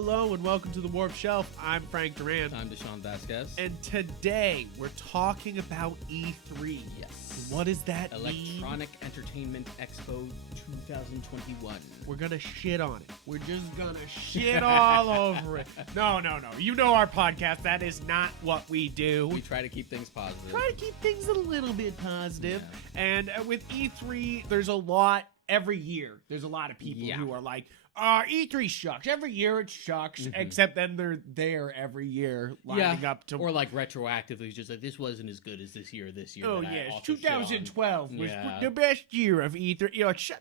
Hello and welcome to the Warp Shelf. I'm Frank Duran. I'm Deshaun Vasquez. And today we're talking about E3. Yes. What does that Electronic Entertainment Expo 2021. We're going to shit on it. We're just going to shit all over it. No. You know our podcast. That is not what we do. We try to keep things positive. Try to keep things a little bit positive. Yeah. And with E3, there's a lot every year. There's a lot of people who are like, E3 shucks. Every year it shucks, except then they're there every year lining up to... Or like retroactively, just like, this wasn't as good as this year. Oh, yeah. 2012 was the best year of E3. You're like, shut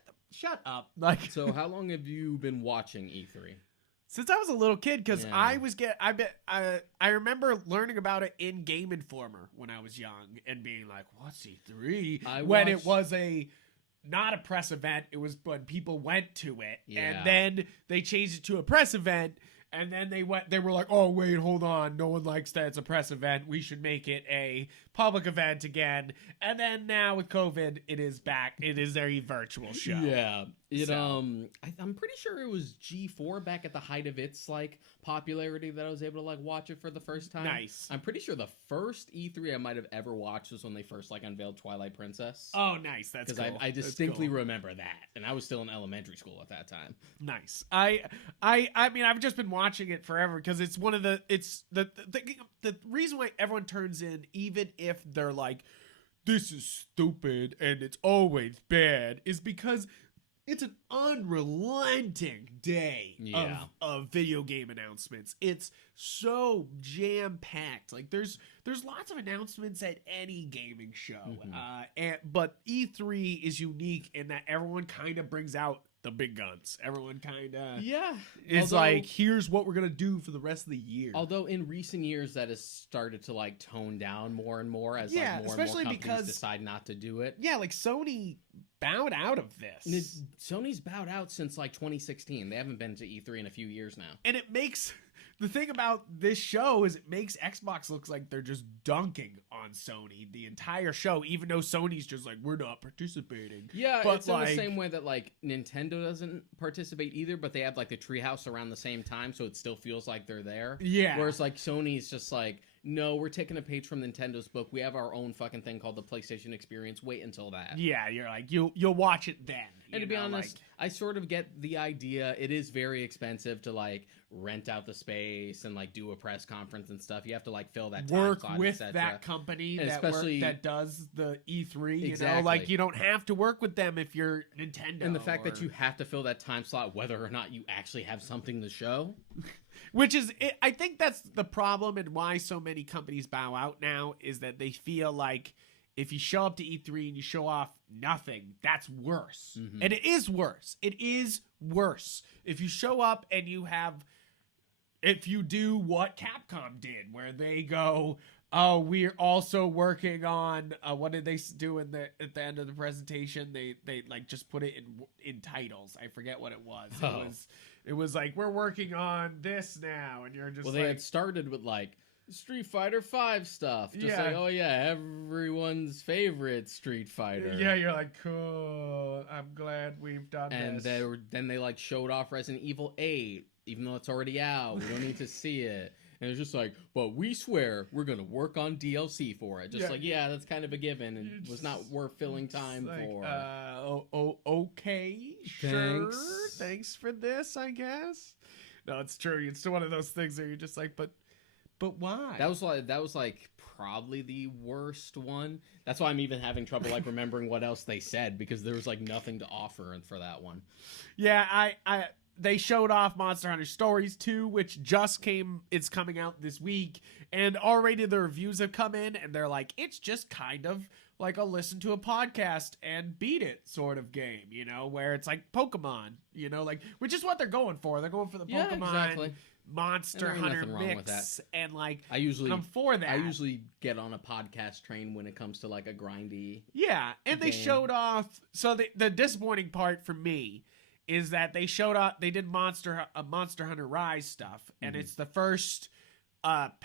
up. Like, So how long have you been watching E3? Since I was a little kid, because I remember learning about it in Game Informer when I was young and being like, what's E3? When it was not a press event, it was when people went to it, and then they changed it to a press event, and then they were like, oh wait, hold on, no one likes that it's a press event, we should make it a public event again. And then now with COVID, it is back, it is a virtual show. I'm pretty sure it was G4 back at the height of its like popularity that I was able to like watch it for the first time. Nice. I'm pretty sure the first E3 I might have ever watched was when they first like unveiled Twilight Princess. Oh, nice. That's cool. Because I distinctly remember that, and I was still in elementary school at that time. Nice. I mean, I've just been watching it forever because it's one of the reason why everyone turns in, even if they're like, this is stupid and it's always bad, is because it's an unrelenting day of video game announcements. It's so jam-packed. Like there's lots of announcements at any gaming show. But E3 is unique in that everyone kind of brings out the big guns. Everyone kind of is like, here's what we're going to do for the rest of the year. Although in recent years that has started to like tone down more and more as like more especially and more companies because decide not to do it. Yeah, like Sony bowed out of this. Sony's bowed out since like 2016. They haven't been to E3 in a few years now. And it makes... The thing about this show is it makes Xbox look like they're just dunking on Sony the entire show, even though Sony's just like, we're not participating. Yeah, but it's like, in the same way that like Nintendo doesn't participate either, but they have like the treehouse around the same time, so it still feels like they're there. Yeah. Whereas like Sony's just like, no, we're taking a page from Nintendo's book. We have our own fucking thing called the PlayStation Experience. Wait until that. Yeah, you're like, you'll watch it then. And to be honest, I sort of get the idea. It is very expensive to like rent out the space and like do a press conference and stuff. You have to like fill that time work slot, with that company that does the E3. Exactly. You know, like you don't have to work with them if you're Nintendo. And the fact that you have to fill that time slot, whether or not you actually have something to show. Which is, I think that's the problem, and why so many companies bow out now is that they feel like if you show up to E3 and you show off nothing, that's worse. And it is worse. It is worse. If you show up and if you do what Capcom did, where they go, oh, we're also working on, what did they do at the end of the presentation? They like just put it in titles. I forget what it was. It was like, we're working on this now, and you're just they had started with like Street Fighter 5 stuff. Just like, oh yeah, everyone's favorite Street Fighter. Yeah, you're like, cool, I'm glad we've done this. And then they like showed off Resident Evil 8, even though it's already out. We don't need to see it. And it's just like, but we swear we're going to work on DLC for it. Just that's kind of a given, and it was not worth filling time for. Okay, sure. Thanks for this, I guess. No, it's true. It's one of those things where you're just like, but why? That was like probably the worst one. That's why I'm even having trouble like remembering what else they said, because there was like nothing to offer for that one. Yeah, they showed off Monster Hunter Stories 2, which it's coming out this week, and already the reviews have come in, and they're like, it's just kind of like a listen to a podcast and beat it sort of game, you know, where it's like Pokemon, you know, like, which is what they're going for. They're going for the Pokemon Monster Hunter mix, and like, I'm for that. I usually get on a podcast train when it comes to like a grindy and they showed off, so the disappointing part for me is that they showed up, they did Monster Hunter Rise stuff, and it's the first patch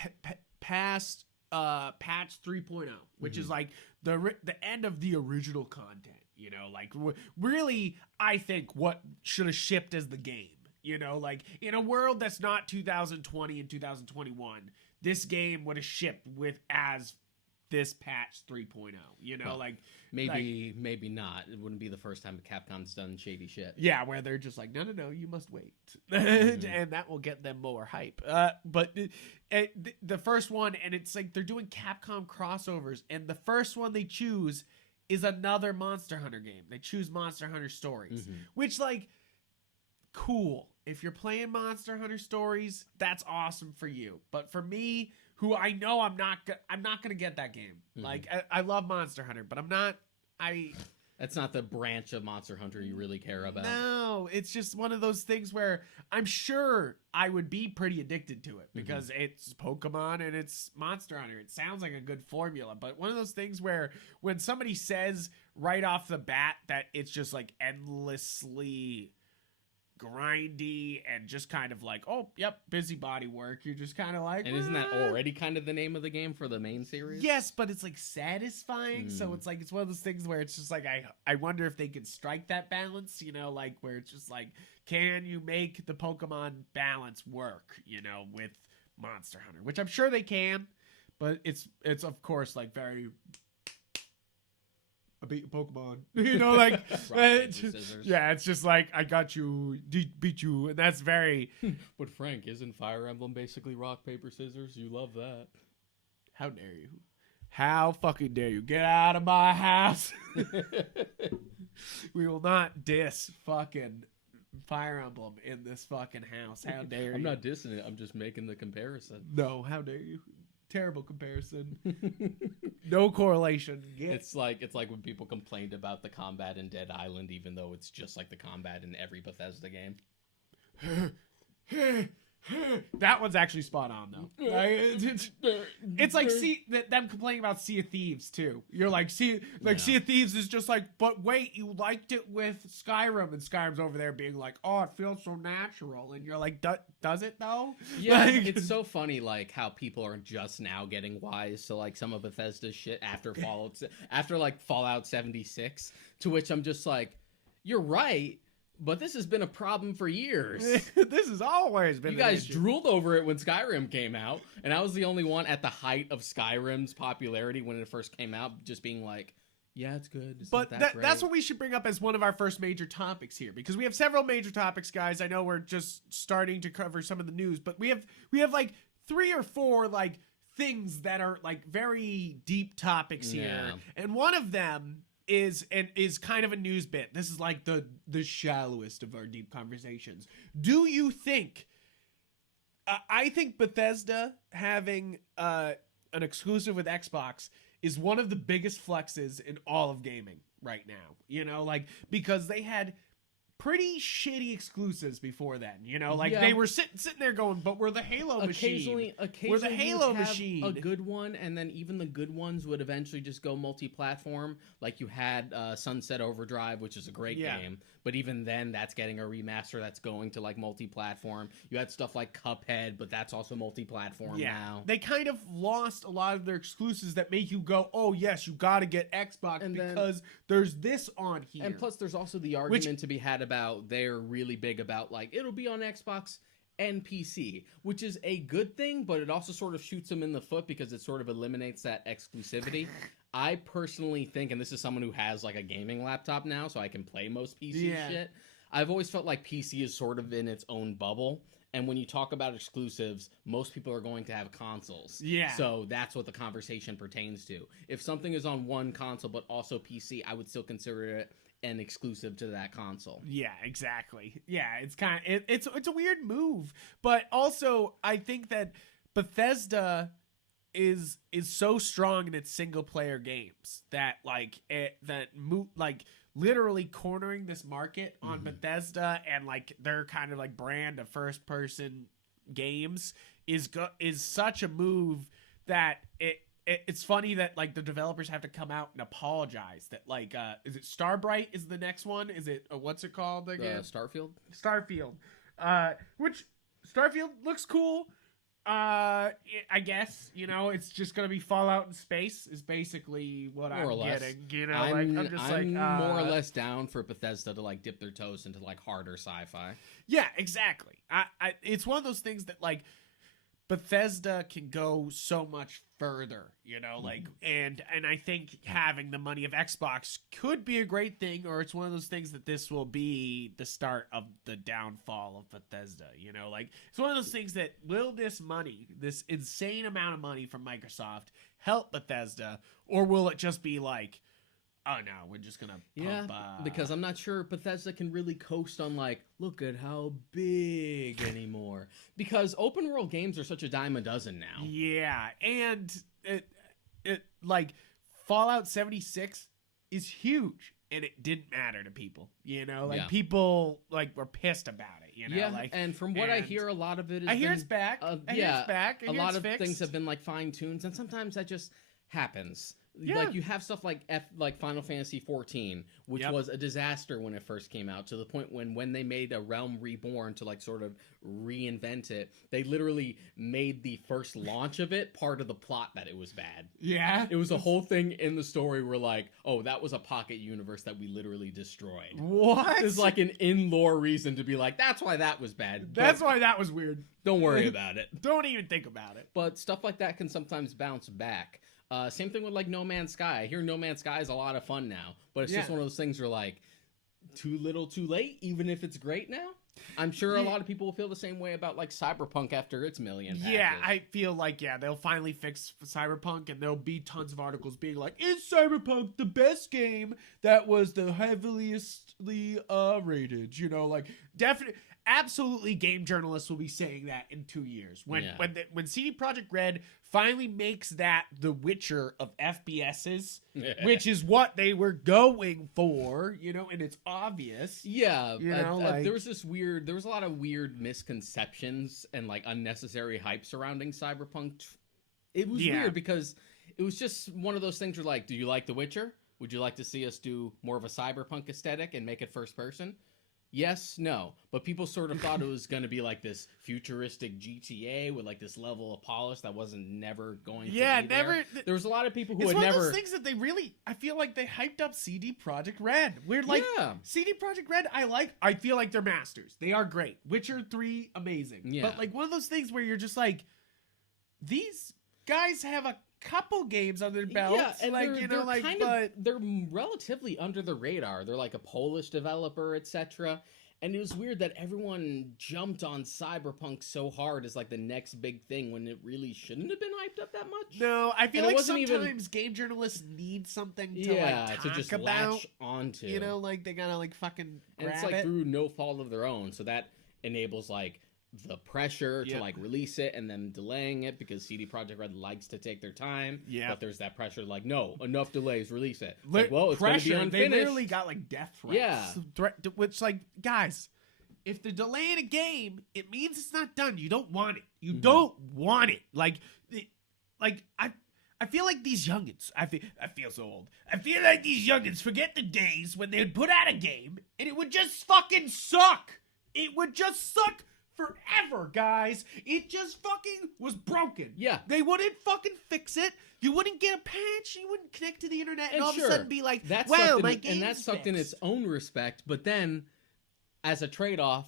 3.0, which is like the end of the original content, you know, like really, I think what should have shipped as the game You know, like in a world that's not 2020 and 2021, this game would have shipped with as this patch 3.0. You know, Well, like maybe not. It wouldn't be the first time Capcom's done shady shit. yeah, where they're just like, no, you must wait, and that will get them more hype. But the first one, and it's like they're doing Capcom crossovers, and the first one they choose is another Monster Hunter game. They choose Monster Hunter Stories, which like cool. If you're playing Monster Hunter Stories, that's awesome for you. But for me, who I know I'm not gonna get that game. Like I love Monster Hunter, but I'm not. That's not the branch of Monster Hunter you really care about. No, it's just one of those things where I'm sure I would be pretty addicted to it because it's Pokemon and it's Monster Hunter. It sounds like a good formula, but one of those things where when somebody says right off the bat that it's just like endlessly grindy and just kind of like, oh, yep, busybody work. You're just kind of like, and isn't that already kind of the name of the game for the main series? Yes, but it's like satisfying. So it's like it's one of those things where it's just like I wonder if they could strike that balance. You know, like where it's just like, can you make the Pokemon balance work? You know, with Monster Hunter, which I'm sure they can, but it's of course like very. I beat your Pokemon. You know, like, yeah, it's just like, I got you, beat you, and that's very... But Frank, isn't Fire Emblem basically rock, paper, scissors? You love that. How dare you? How fucking dare you? Get out of my house! We will not diss fucking Fire Emblem in this fucking house. How dare you? I'm not dissing it, I'm just making the comparison. No, how dare you? Terrible comparison. No correlation. It's like when people complained about the combat in Dead Island, even though it's just like the combat in every Bethesda game. That one's actually spot on though. It's like them complaining about Sea of Thieves too. You're like Sea of Thieves is just like, but wait, you liked it with Skyrim, and Skyrim's over there being like, oh, it feels so natural, and you're like, does it though? Yeah, it's so funny like how people are just now getting wise to like some of Bethesda's shit after Fallout 76, to which I'm just like, you're right. But this has been a problem for years. This has always been. You guys drooled over it when Skyrim came out, and I was the only one at the height of Skyrim's popularity when it first came out, just being like, yeah, it's good. It's but that's what we should bring up as one of our first major topics here, because we have several major topics, guys. I know we're just starting to cover some of the news, but we have like 3 or 4 like things that are like very deep topics here, and one of them is kind of a news bit. This is like the shallowest of our deep conversations. Do you think I think Bethesda having an exclusive with Xbox is one of the biggest flexes in all of gaming right now. You know, like, because they had pretty shitty exclusives before then, you know, like they were sitting there going, but we're the Halo machine. Occasionally we're the Halo machine. A good one, and then even the good ones would eventually just go multi-platform. Like you had Sunset Overdrive, which is a great game, but even then, that's getting a remaster that's going to like multi-platform. You had stuff like Cuphead, but that's also multi-platform now. They kind of lost a lot of their exclusives that make you go, oh yes, you got to get Xbox because there's this on here. And plus, there's also the argument to be had about they're really big about like it'll be on Xbox and PC, which is a good thing, but it also sort of shoots them in the foot because it sort of eliminates that exclusivity. I personally think, and this is someone who has like a gaming laptop now, so I can play most PC shit. I've always felt like PC is sort of in its own bubble. And when you talk about exclusives, most people are going to have consoles. Yeah. So that's what the conversation pertains to. If something is on one console but also PC, I would still consider it an exclusive to that console. Yeah, exactly. Yeah, it's kind of it's a weird move, but also I think that Bethesda is so strong in its single player games that like literally cornering this market on Bethesda and like their kind of like brand of first person games is such a move that it's funny that like the developers have to come out and apologize that like is it Starbright is the next one? Is it what's it called again? Starfield. Which Starfield looks cool. I guess, it's just gonna be Fallout in space is basically what More or I'm less. getting. I'm more or less down for Bethesda to like dip their toes into like harder sci-fi. Yeah, exactly. It's one of those things that like Bethesda can go so much further, and I think having the money of Xbox could be a great thing, or it's one of those things that this will be the start of the downfall of Bethesda, like it's one of those things that will this money, this insane amount of money from Microsoft help Bethesda, or will it just be like, oh no, we're just gonna pump, because I'm not sure Bethesda can really coast on like, look at how big anymore. Because open world games are such a dime a dozen now. Yeah, and it like Fallout 76 is huge, and it didn't matter to people. People like were pissed about it. And from what I hear, a lot of it is. I hear it's back. I hear it's back. A lot of things have been like fine tuned, and sometimes that just happens. Yeah. Like you have stuff like Final Fantasy 14, which was a disaster when it first came out, to the point when they made a Realm Reborn to like sort of reinvent it, they literally made the first launch of it part of the plot that it was bad. Yeah. It was a whole thing in the story where like, oh, that was a pocket universe that we literally destroyed. What? There's like an in-lore reason to be like, that's why that was bad. That's why that was weird. Don't worry about it. Don't even think about it. But stuff like that can sometimes bounce back. Same thing with like No Man's Sky. I hear No Man's Sky is a lot of fun now, but it's just one of those things where like, too little too late, even if it's great now. I'm sure a lot of people will feel the same way about like Cyberpunk after its million patches. Yeah, I feel like they'll finally fix Cyberpunk, and there'll be tons of articles being like, is Cyberpunk the best game that was the heaviest rated? Definitely. Absolutely, game journalists will be saying that in 2 years when CD Projekt Red finally makes that the Witcher of FPSs, which is what they were going for, and it's obvious. Yeah, there was a lot of weird misconceptions and like unnecessary hype surrounding Cyberpunk. It was weird because it was just one of those things where like, do you like The Witcher? Would you like to see us do more of a cyberpunk aesthetic and make it first person? Yes, no. But people sort of thought it was going to be like this futuristic GTA with like this level of polish that wasn't never going to be there. There was a lot of people who had never... It's one of those things that they really... I feel like they hyped up CD Projekt Red. We're like... CD Projekt Red, I feel like they're masters. They are great. Witcher 3, amazing. Yeah. But like one of those things where you're just like... These guys have a couple games on their belts. Yeah, and they're relatively under the radar. They're like a Polish developer, etc. And it was weird that everyone jumped on Cyberpunk so hard as like the next big thing when it really shouldn't have been hyped up that much. No, I feel like sometimes game journalists need something to talk to just about. Latch onto. They gotta like fucking grab and it's like through no fault of their own. So that enables like the pressure to like release it and then delaying it because CD Projekt Red likes to take their time. Yeah. But there's that pressure like, no, enough delays, release it. It's it's going to be unfinished. They literally got like death threats. Yeah. Which like, guys, if they're delaying a game, it means it's not done. You don't want it. You don't want it. Like I feel like these youngins, I feel so old. I feel like these youngins forget the days when they'd put out a game and it would just fucking suck. It would just suck forever, guys. It just fucking was broken. Yeah. They wouldn't fucking fix it. You wouldn't get a patch. You wouldn't connect to the internet and all of a sudden be like, wow, my game's And that sucked in its own respect. But then, as a trade-off,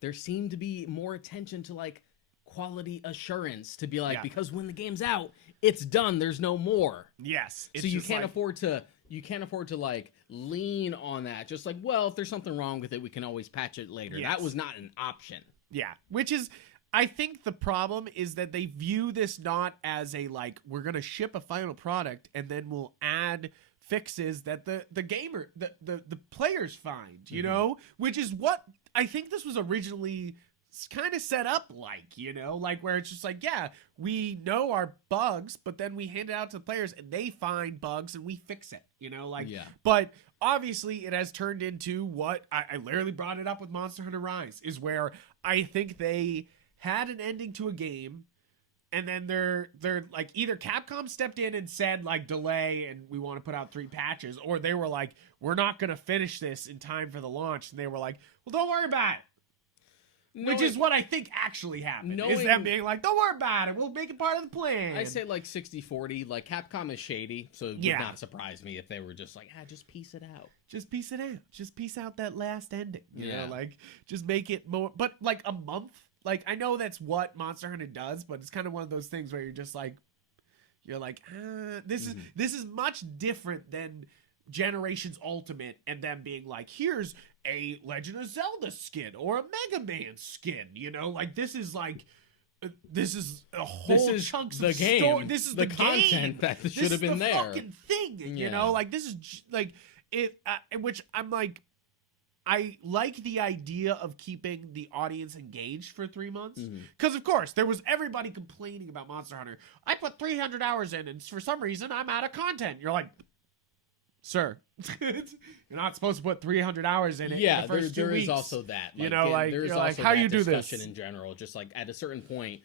there seemed to be more attention to, like, quality assurance. To be like, because when the game's out, it's done. There's no more. Yes. So you can't afford to... You can't afford to, like, lean on that. Just like, well, if there's something wrong with it, we can always patch it later. Yes. That was not an option. Yeah, which is, I think the problem is that they view this not as a, like, we're going to ship a final product and then we'll add fixes that the players find, you know? Which is what I think this was originally kind of set up like, like where it's just like, yeah, we know our bugs, but then we hand it out to the players and they find bugs and we fix it, but obviously it has turned into what I literally brought it up with Monster Hunter Rise, is where I think they had an ending to a game and then they're like, either Capcom stepped in and said like delay and we want to put out 3 patches, or they were like, we're not going to finish this in time for the launch. And they were like, well, don't worry about it. Which is what I think actually happened. Is them being like, don't worry about it. We'll make it part of the plan. I say like 60-40. Like Capcom is shady, so it would not surprise me if they were just like, just piece it out. Just piece it out. Just piece out that last ending. You know, like just make it more. But like a month. Like I know that's what Monster Hunter does, but it's kind of one of those things where you're like, this is much different than Generations Ultimate and them being like, here's a Legend of Zelda skin or a Mega Man skin, you know, like this is a whole chunks of game. Story. This is the content that should have been there. Fucking thing, you know, like this is like it, which I'm like, I like the idea of keeping the audience engaged for 3 months. Because, of course, there was everybody complaining about Monster Hunter. I put 300 hours in, and for some reason, I'm out of content. You're like, sir, you're not supposed to put 300 hours in it. Yeah, in the first 2 there weeks. is also that. Like, you know, like, there's you're also like, how that you do this? discussion in general. Just like at a certain point,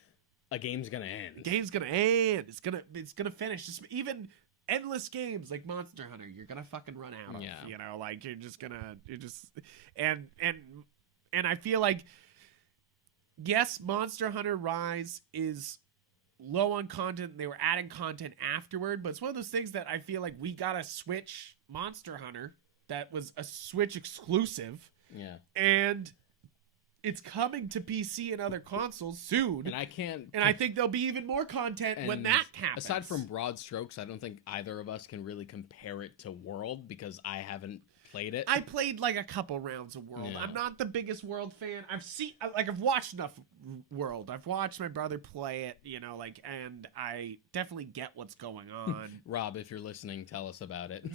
a game's gonna end. Game's gonna end. It's gonna finish. Just even endless games like Monster Hunter, you're gonna fucking run out of. You know, like and I feel like, yes, Monster Hunter Rise is low on content. They were adding content afterward, but it's one of those things that I feel like we got a Switch Monster Hunter that was a Switch exclusive. Yeah. And it's coming to PC and other consoles soon. And I can't... And I think there'll be even more content when that happens. Aside from broad strokes, I don't think either of us can really compare it to World because I haven't played it. I played like a couple rounds of World. Yeah. I'm not the biggest World fan. I've watched enough World. I've watched my brother play it, you know, like, and I definitely get what's going on. Rob, if you're listening, tell us about it.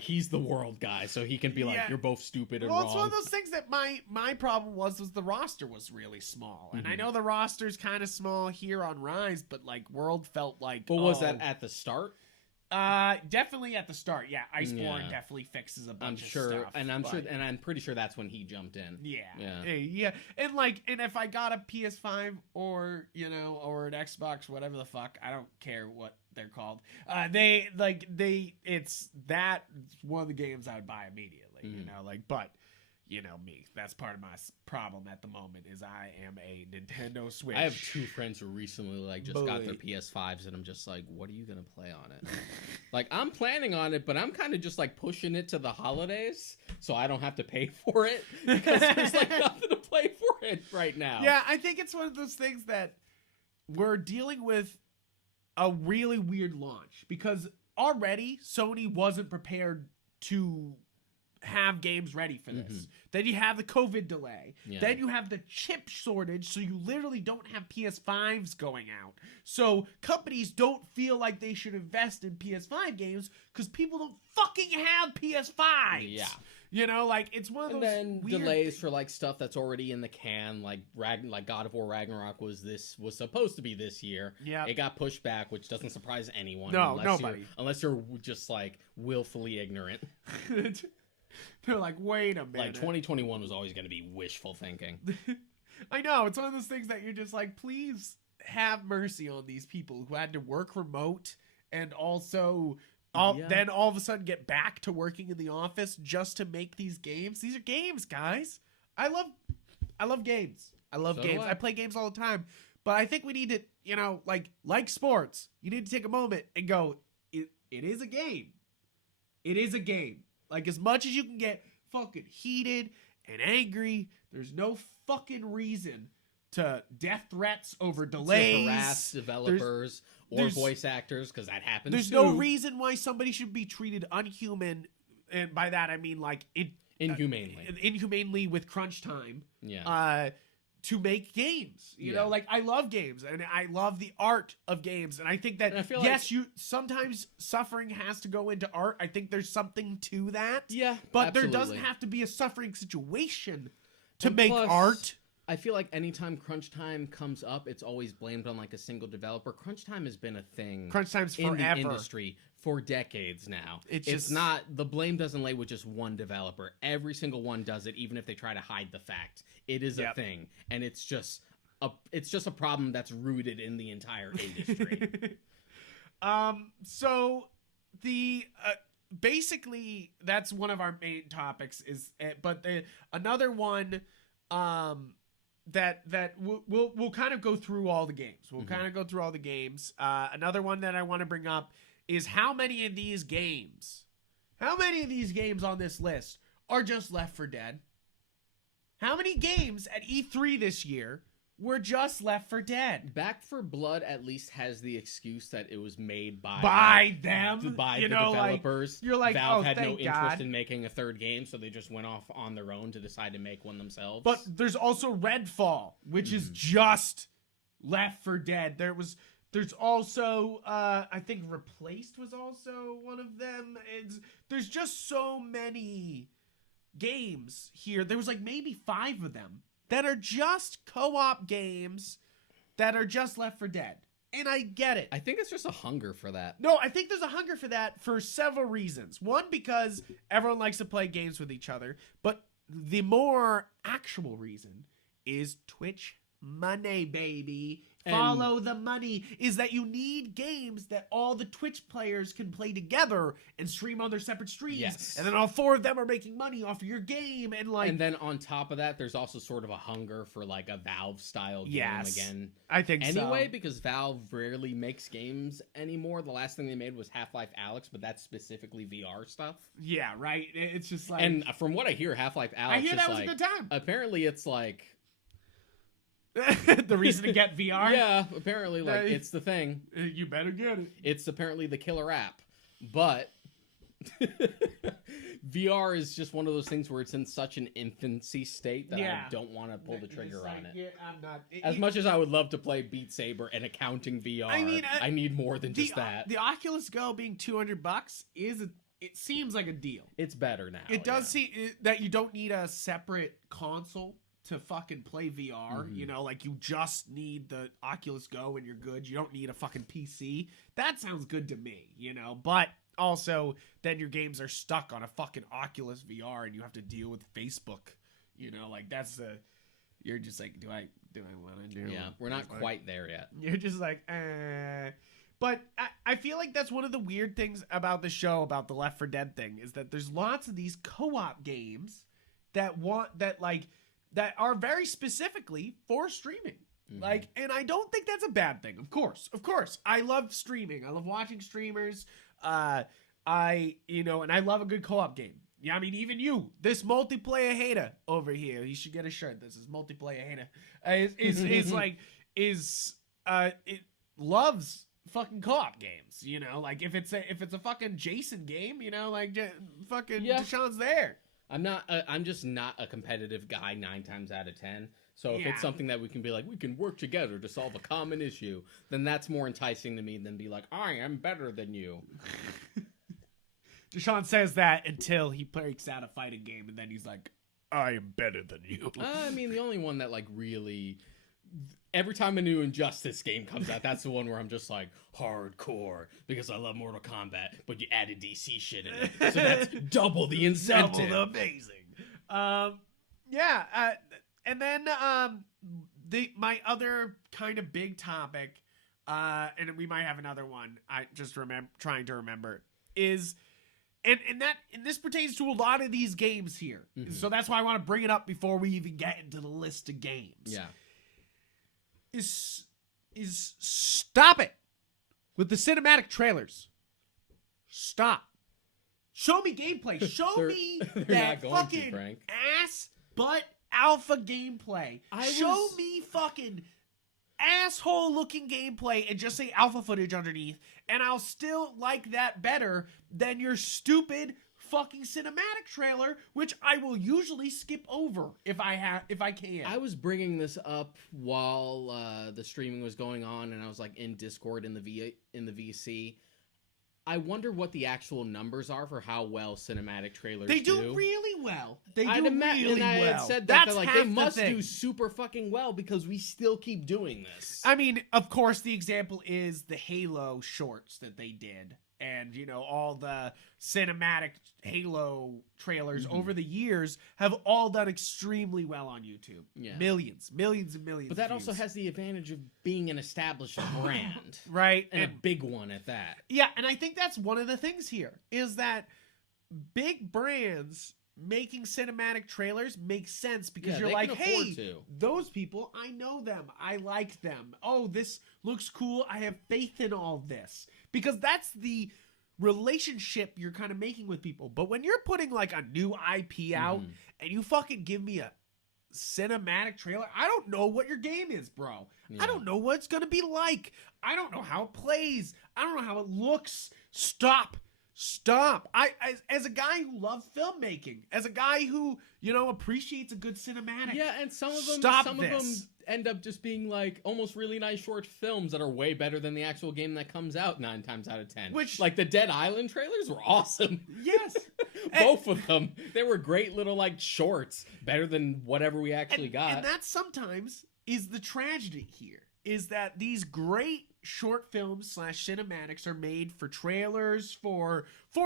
He's the World guy, so he can be like, you're both stupid and wrong. It's one of those things that my problem was the roster was really small. And I know the roster's kind of small here on Rise, but like World felt like... But was that at the start? Definitely at the start. Yeah, Iceborne definitely fixes a bunch of stuff. And I'm pretty sure that's when he jumped in. Yeah. And if I got a PS5 or, you know, or an Xbox, whatever the fuck, I don't care what they're called. It's one of the games I would buy immediately, you know, like, but you know me, that's part of my problem at the moment is I am a Nintendo Switch. I have 2 friends who recently got their PS5s, and I'm just like, what are you gonna play on it? Like, I'm planning on it, but I'm kind of just like pushing it to the holidays so I don't have to pay for it because there's like nothing to play for it right now. Yeah, I think it's one of those things that we're dealing with a really weird launch because already Sony wasn't prepared to have games ready for this. Then you have the COVID delay. Then you have the chip shortage, so you literally don't have PS5s going out. So companies don't feel like they should invest in PS5 games because people don't fucking have PS5s. Yeah. You know, like, it's one of those then weird delays for like stuff that's already in the can, like God of War Ragnarok was supposed to be this year. Yeah. It got pushed back, which doesn't surprise anyone. No, nobody. Unless you're just like willfully ignorant. They're like, wait a minute. Like 2021 was always going to be wishful thinking. I know. It's one of those things that you're just like, please have mercy on these people who had to work remote and also then all of a sudden get back to working in the office just to make these games. These are games, guys. I love games. I love games. I play games all the time. But I think we need to, you know, like sports, you need to take a moment and go, it is a game. It is a game. Like, as much as you can get fucking heated and angry, there's no fucking reason to death threats over delays. To harass developers or voice actors, because that happens There's no reason why somebody should be treated unhuman, and by that I mean, like, inhumanely with crunch time. Yeah. To make games, you know, like, I love games and I love the art of games, and I think that sometimes suffering has to go into art. I think there's something to that. Yeah, but absolutely. there doesn't have to be a suffering situation to make art. I feel like anytime crunch time comes up, it's always blamed on like a single developer. Crunch time has been a thing. Crunch time's forever. In the industry for decades now. It's not, the blame doesn't lay with just one developer. Every single one does it, even if they try to hide the fact. It is a thing, and it's just a problem that's rooted in the entire industry. So the basically that's one of our main topics is, but another one that we'll kind of go through all the games. We'll kind of go through all the games. Another one that I want to bring up is how many of these games on this list are just Left 4 Dead? How many games at E3 this year were just Left 4 Dead? Back 4 Blood at least has the excuse that it was made by them, by you the know, developers. Like, you're like, Valve oh, had no thank interest God. in making a third game, so they just went off on their own to decide to make one themselves. But there's also Redfall, which is just Left 4 Dead. There's also I think Replaced was also one of them. There's just so many games here. There was like maybe 5 of them that are just co-op games that are just Left 4 Dead. And I get it. I think it's just a hunger for that. No, I think there's a hunger for that for several reasons. One, because everyone likes to play games with each other. But the more actual reason is Twitch money, baby. Follow the money. Is that you need games that all the Twitch players can play together and stream on their separate streams. Yes. And then all 4 of them are making money off of your game. And then on top of that, there's also sort of a hunger for like a Valve style game again. I think anyway, so. Because Valve rarely makes games anymore. The last thing they made was Half-Life Alyx, but that's specifically VR stuff. Yeah, right. It's just like, and from what I hear, Half-Life Alyx I hear that was a good time. Apparently it's like the reason to get VR? Yeah, apparently, like, it's the thing. You better get it. It's apparently the killer app. But VR is just one of those things where it's in such an infancy state that I don't want to pull the trigger on it. Yeah, I'm not. As much as I would love to play Beat Saber and accounting VR, I need more than just that. The Oculus Go being $200 it seems like a deal. It's better now. It does seem that you don't need a separate console to fucking play VR, you know, like you just need the Oculus Go and you're good. You don't need a fucking PC. That sounds good to me, you know, but also then your games are stuck on a fucking Oculus VR and you have to deal with Facebook, you know, like you're just like, do I want to do? Yeah, we're not quite there yet. You're just like, But I feel like that's one of the weird things about the show, about the Left 4 Dead thing, is that there's lots of these co-op games that are very specifically for streaming. Like, and I don't think that's a bad thing. Of course. I love streaming. I love watching streamers. And I love a good co-op game. Yeah, I mean, even you, this multiplayer hater over here, you should get a shirt. This is multiplayer hater. It loves fucking co-op games, you know, like if it's a fucking Jason game, you know, like Deshaun's there. I'm just not a competitive guy 9 times out of 10. So if it's something that we can be like, we can work together to solve a common issue, then that's more enticing to me than be like, I am better than you. Deshaun says that until he breaks out a fighting game, and then he's like, I am better than you. I mean, the only one that like really, every time a new Injustice game comes out, that's the one where I'm just like, hardcore, because I love Mortal Kombat, but you added DC shit in it. So that's double the incentive. Double the amazing. And then my other kind of big topic, and we might have another one, I just trying to remember, is... And this pertains to a lot of these games here. So that's why I want to bring it up before we even get into the list of games. Yeah. Is stop it with the cinematic trailers. Stop. Show me gameplay. Show me that fucking ass butt alpha gameplay. Show me fucking asshole looking gameplay and just say alpha footage underneath, and I'll still like that better than your stupid fucking cinematic trailer, which I will usually skip over if I can. I was bringing this up while the streaming was going on, and I was like in Discord in the VC. I wonder what the actual numbers are for how well cinematic trailers do. They do really well. They do really well. I had said that, like, they must do super fucking well because we still keep doing this. I mean, of course, the example is the Halo shorts that they did. And, you know, all the cinematic Halo trailers over the years have all done extremely well on YouTube. Yeah. Millions and millions But that also has the advantage of being an established brand. Right. And a big one at that. Yeah, and I think that's one of the things here, is that big brands making cinematic trailers makes sense because Yeah, you're they like, can afford hey, to. those people, I know them. I like them. Oh, this looks cool. I have faith in all this. Because that's the relationship you're kind of making with people. But when you're putting like a new IP out and you fucking give me a cinematic trailer, I don't know what your game is, bro. Yeah. I don't know what it's gonna be like. I don't know how it plays. I don't know how it looks. Stop. As a guy who loves filmmaking, as a guy who, you know, appreciates a good cinematic. Yeah, and some of them of them end up just being like almost really nice short films that are way better than the actual game that comes out 9 times out of 10. Which, like the Dead Island trailers were awesome. Yes. Both of them. They were great little like shorts, better than whatever we actually got. And that sometimes is the tragedy here, is that these great short films / cinematics are made for trailers, for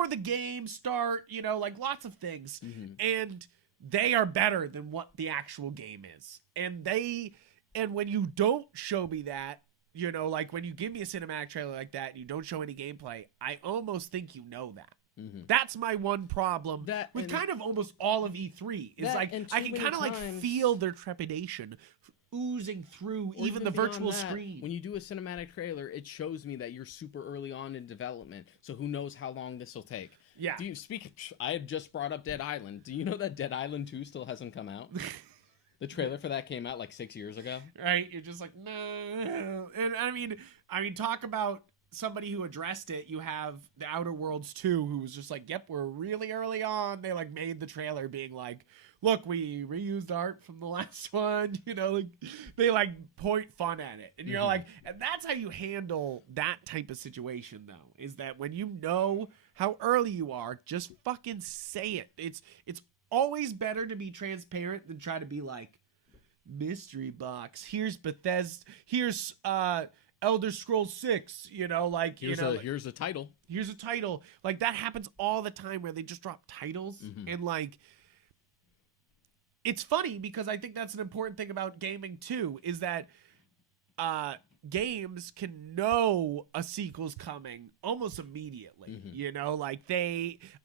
the game start, you know, like lots of things. And they are better than what the actual game is. And when you don't show me that, you know, like when you give me a cinematic trailer like that and you don't show any gameplay, I almost think you know that. That's my one problem with kind of almost all of E3 is like I can kind of like feel their trepidation oozing through even the virtual screen. When you do a cinematic trailer, it shows me that you're super early on in development, so who knows how long this will take. Yeah. I had just brought up Dead Island. Do you know that Dead Island 2 still hasn't come out? The trailer for that came out like 6 years ago. Right? You're just like, no. And I mean, talk about somebody who addressed it. You have The Outer Worlds 2, who was just like, yep, we're really early on. They like made the trailer being like, look, we reused art from the last one, you know, like they like point fun at it. And you're like, and that's how you handle that type of situation though, is that when you know how early you are, just fucking say it. It's always better to be transparent than try to be like, mystery box. Here's Bethesda. Here's Elder Scrolls 6, you know, like here's a title. Here's a title. Like that happens all the time where they just drop titles and like it's funny because I think that's an important thing about gaming too, is that games can know a sequel's coming almost immediately. You know, like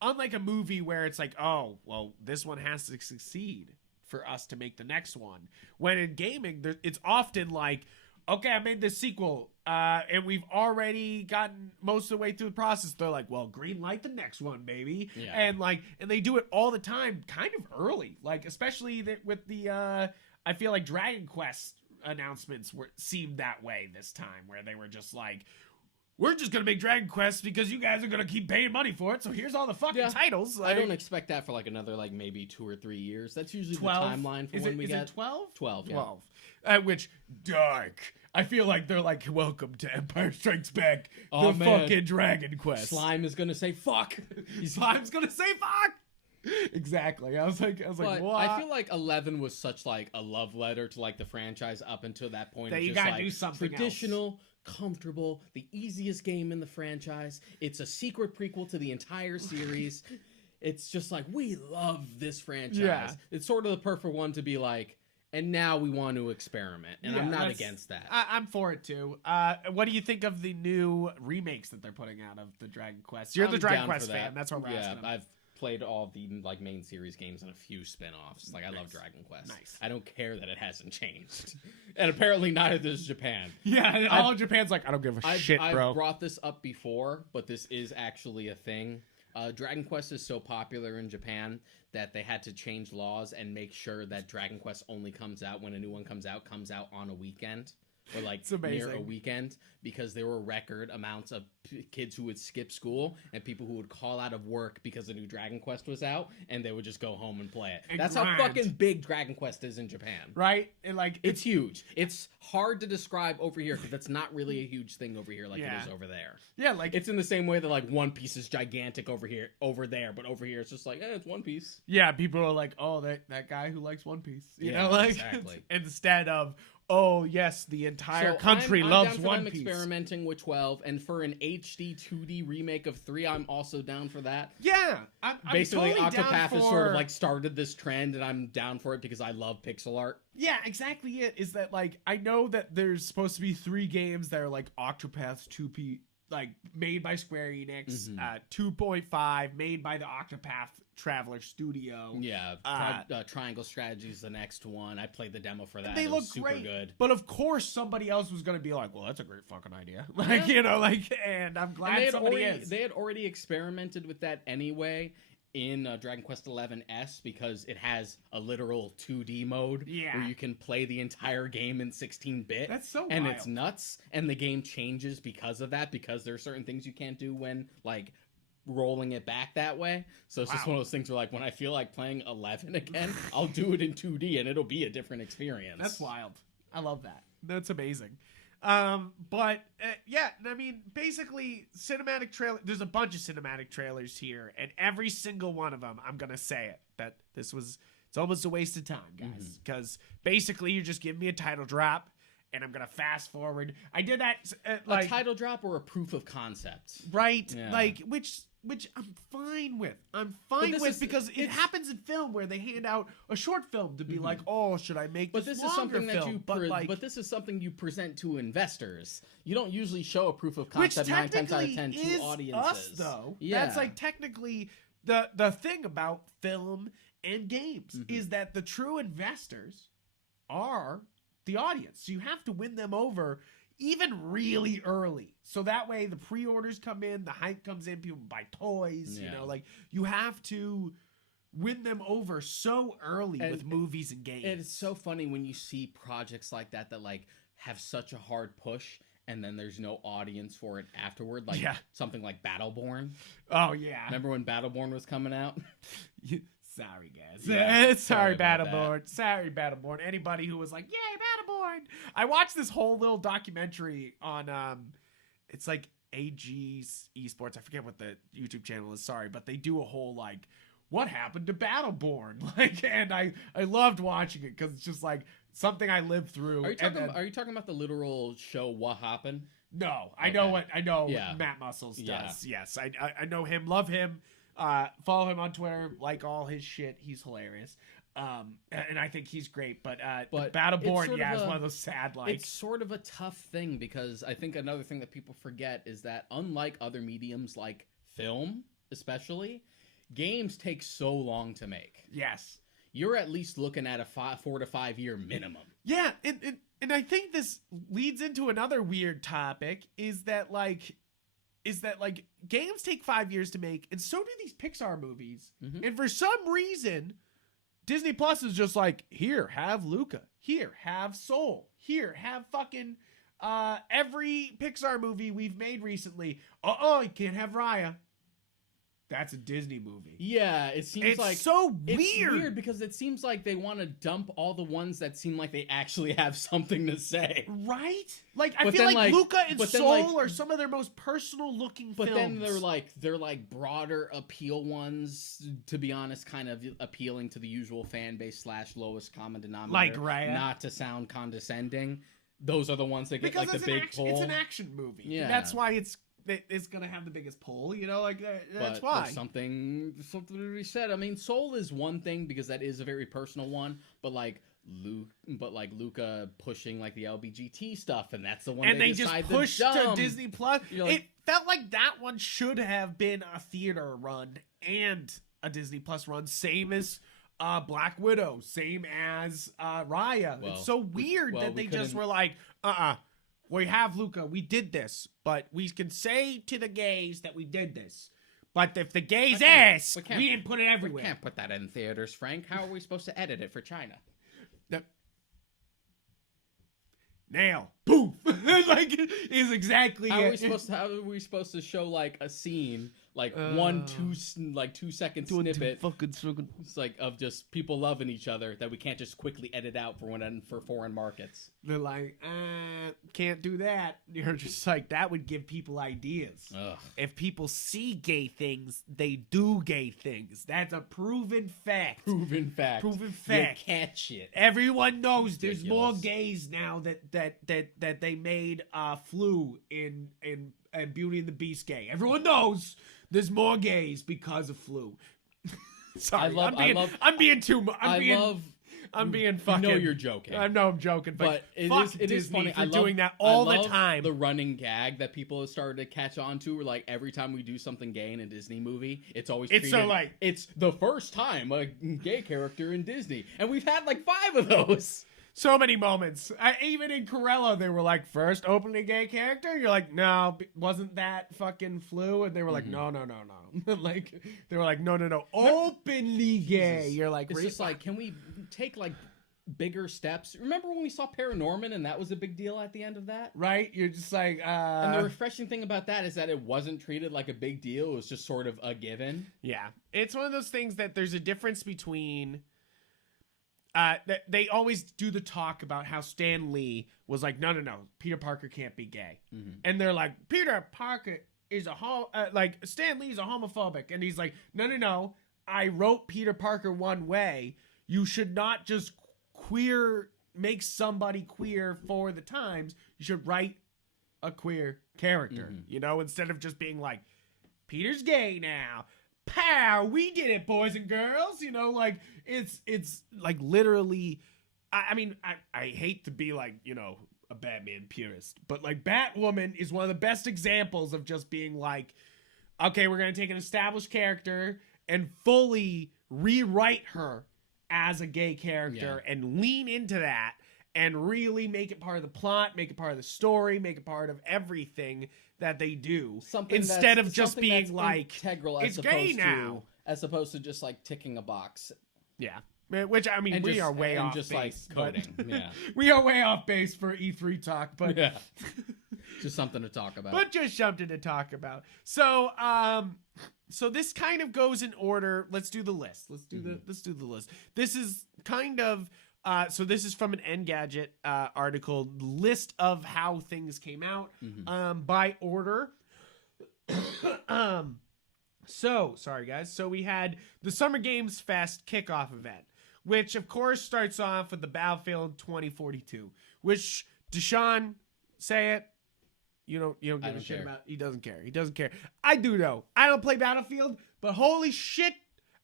unlike a movie where it's like, oh, well, this one has to succeed for us to make the next one. When in gaming, it's often like, okay, I made this sequel, and we've already gotten most of the way through the process. They're like, well, green light the next one, baby. Yeah. And they do it all the time, kind of early. Like, especially with the, I feel like Dragon Quest announcements seemed that way this time, where they were just like, we're just going to make Dragon Quest because you guys are going to keep paying money for it, so here's all the fucking titles. Like, I don't expect that for like another like maybe 2 or 3 years. That's usually 12? The timeline for when we get. Is it 12? 12, yeah. 12. Which, dark. I feel like they're like, welcome to Empire Strikes Back, fucking Dragon Quest. Slime is going to say fuck. Slime's going to say fuck. Exactly. I was like, what? I feel like 11 was such like a love letter to like the franchise up until that point. That you just, gotta like, do something traditional, else. Comfortable, the easiest game in the franchise. It's a secret prequel to the entire series. It's just like, we love this franchise. Yeah. It's sort of the perfect one to be like, and now we want to experiment. And I'm not against that. I'm for it too. What do you think of the new remakes that they're putting out of the Dragon Quest? You're the Dragon Quest fan. That's what we're asking. Yeah, I've played all the like main series games and a few spin-offs. Like, I love Dragon Quest. Nice. I don't care that it hasn't changed. And apparently neither does Japan. Yeah, all of Japan's like, I don't give a shit, bro. I've brought this up before, but this is actually a thing. Dragon Quest is so popular in Japan that they had to change laws and make sure that Dragon Quest only comes out when a new one comes out on a weekend. Or like near a weekend, because there were record amounts of kids who would skip school and people who would call out of work because the new Dragon Quest was out, and they would just go home and play it. And that's how fucking big Dragon Quest is in Japan, right? And like it's huge. It's hard to describe over here because that's not really a huge thing over here like it is over there. Yeah, like it's in the same way that like One Piece is gigantic over there, but over here it's just like, it's One Piece. Yeah, people are like, oh, that guy who likes One Piece, you know, like exactly. Instead of, oh yes, the entire country loves One Piece. I'm experimenting with 12, and for an HD 2D remake of 3, I'm also down for that. Yeah, I'm basically totally Octopath has sort of like started this trend, and I'm down for it because I love pixel art. Yeah, exactly. It is that like I know that there's supposed to be 3 games that are like Octopath like made by Square Enix, Mhm. 2.5 made by the Octopath Traveler Studio. Yeah, Triangle Strategy is the next one. I played the demo for that. They It look was super great, good. but of course somebody else was going to be like, well, that's a great fucking idea. Like, Yeah. you know, like, and I'm glad And somebody is. they had already experimented with that anyway in Dragon Quest XI S, because it has a literal 2D mode Yeah. where you can play the entire game in 16-bit. That's so and wild. it's nuts, and the game changes because of that, because there are certain things you can't do when like rolling it back that way. So it's just Wow. one of those things where, like, when I feel like playing 11 again, I'll do it in 2D and it'll be a different experience. That's wild. I love that. That's amazing. But yeah, I mean, basically, cinematic trailer. There's a bunch of cinematic trailers here, and every single one of them, I'm gonna say it, that this was. It's almost a waste of time, guys, because basically you're just giving me a title drop, and I'm gonna fast forward. I did that like a title drop or a proof of concept, right? Yeah. Like which I'm fine with. I'm fine this with is- because it it's- happens in film where they hand out a short film to be like, oh, should I make but this this is longer something that film? you but this is something you present to investors. You don't usually show a proof of which concept 9 times out of technically 10 is to audiences. us, though. Yeah. That's like technically the thing about film and games is that the true investors are the audience. So you have to win them over even really early. So that way the pre-orders come in, the hype comes in, people buy toys, you Yeah. know, like you have to win them over so early And- with movies and games. It's so funny when you see projects like that like have such a hard push and then there's no audience for it afterward, like Yeah. something like Battleborn. Oh yeah. Remember when Battleborn was coming out? Sorry, guys. Yeah, Sorry, sorry about Battleborn. Sorry, Battleborn. Anybody who was like, "Yay, Battleborn!" I watched this whole little documentary on it's like AG's Esports. I forget what the YouTube channel is. Sorry, but they do a whole like, what happened to Battleborn? Like, and I loved watching it because it's just like something I lived through. Are you talking? and then- Are you talking about the literal show What Happened? No, I Okay. know what Yeah. Matt Muscles does. Yeah. Yes, I know him, love him. Follow him on Twitter, like all his shit. He's hilarious. And I think he's great. But But Battleborn, it's sort yeah, of is a- one of those sad like. It's sort of a tough thing because I think another thing that people forget is that unlike other mediums like film, especially, games take so long to make. Yes. You're at least looking at a 4 to 5 year minimum. Yeah, and I think this leads into another weird topic is that games take 5 years to make, and so do these Pixar movies. Mhm. And for some reason, Disney Plus is just like, here, have Luca. Here, have Soul. Here, have fucking every Pixar movie we've made recently. You can't have Raya. That's a Disney movie. Yeah, it seems It's like so it's weird. weird because it seems like they want to dump all the ones that seem like they actually have something to say. Right? Like, I But feel then, like like- Luca and but then, Soul like- are some of their most personal looking But films. then they're like broader appeal ones, to be honest, kind of appealing to the usual fan base / lowest common denominator. Like Raya. Not to sound condescending. Those are the ones that get because like the big it's pull. an action movie. Yeah. That's why it's gonna have the biggest pull, you know, like that's But why. there's something to be said. I mean, Soul is one thing because that is a very personal one, but like Luca pushing like the LBGT stuff, and that's the one And they just decide pushed to dumb. Disney Plus. You're like- It felt like that one should have been a theater run and a Disney Plus run, same as Black Widow, same as Raya. Well, it's so weird that we they just couldn't- were like, we have Luca, we did this, but we can say to the gays that we did this. But if the gays ask, we didn't put it We everywhere. can't put that in theaters, Frank. How are we supposed to edit it for China? Nail. Poof. Like, is exactly How are it. how are we supposed to show like a scene, like Uh, 2 second snippet, fucking second. it's like of just people loving each other that we can't just quickly edit out for foreign markets? They're like, can't do that. You're just like, that would give people ideas. Ugh. If people see gay things, they do gay things. That's a proven fact. Proven fact. Proven fact. You catch it. Everyone knows there's more Ridiculous. gays now that they made Flu in Beauty and the Beast gay. Everyone knows there's more gays because of Flu. Sorry, I love- I'm being too much. I I'm being fucking. You know you're joking. I know I'm joking, but it is funny. For doing that all the time. The running gag that people have started to catch on to, where like every time we do something gay in a Disney movie, it's always treated, so like it's the first time a gay character in Disney, and we've had like 5 of those. So many moments. Even in Corella, they were like, first openly gay character? You're like, no, wasn't that fucking Flu? And they were like, no. Like, they were like, no. Openly gay. You're like, it's just like, can we take like bigger steps? Remember when we saw Paranorman and that was a big deal at the end of that? Right? You're just like, And the refreshing thing about that is that it wasn't treated like a big deal. It was just sort of a given. Yeah. It's one of those things that there's a difference between... they always do the talk about how Stan Lee was like, no, Peter Parker can't be gay. Mm-hmm. And they're like, Peter Parker is Stan Lee is a homophobic. And he's like, no, I wrote Peter Parker one way. You should not just make somebody queer for the times. You should write a queer character, instead of just being like, Peter's gay now. Pow, we did it, boys and girls. Like it's like literally. I hate to be like a Batman purist, but like Batwoman is one of the best examples of just being like, okay, we're gonna take an established character and fully rewrite her as a gay character and lean into that and really make it part of the plot, make it part of the story, make it part of everything that they do, instead of just being like integral, it's gay now, as opposed to just like ticking a box. Yeah, which we are way off base. Like coding. Yeah, we are way off base for E3 talk, but yeah, just something to talk about. But just something to talk about. So, so this kind of goes in order. Let's do the list. Let's do the list. This is kind of. So this is from an Engadget article, list of how things came out by order. So, sorry guys. So we had the Summer Games Fest kickoff event, which of course starts off with the Battlefield 2042, which Deshaun, say it. You don't give a shit about. He doesn't care. I do though. I don't play Battlefield, but holy shit.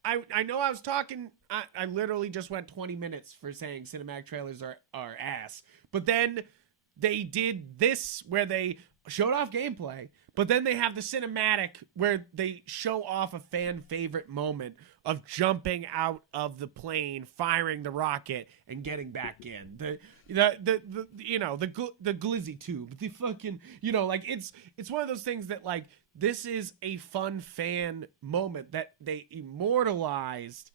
I know I was talking, I literally just went 20 minutes for saying cinematic trailers are ass. But then they did this where they showed off gameplay, but then they have the cinematic where they show off a fan favorite moment of jumping out of the plane, firing the rocket, and getting back in. The glizzy tube, the fucking, like it's one of those things that like, this is a fun fan moment that they immortalized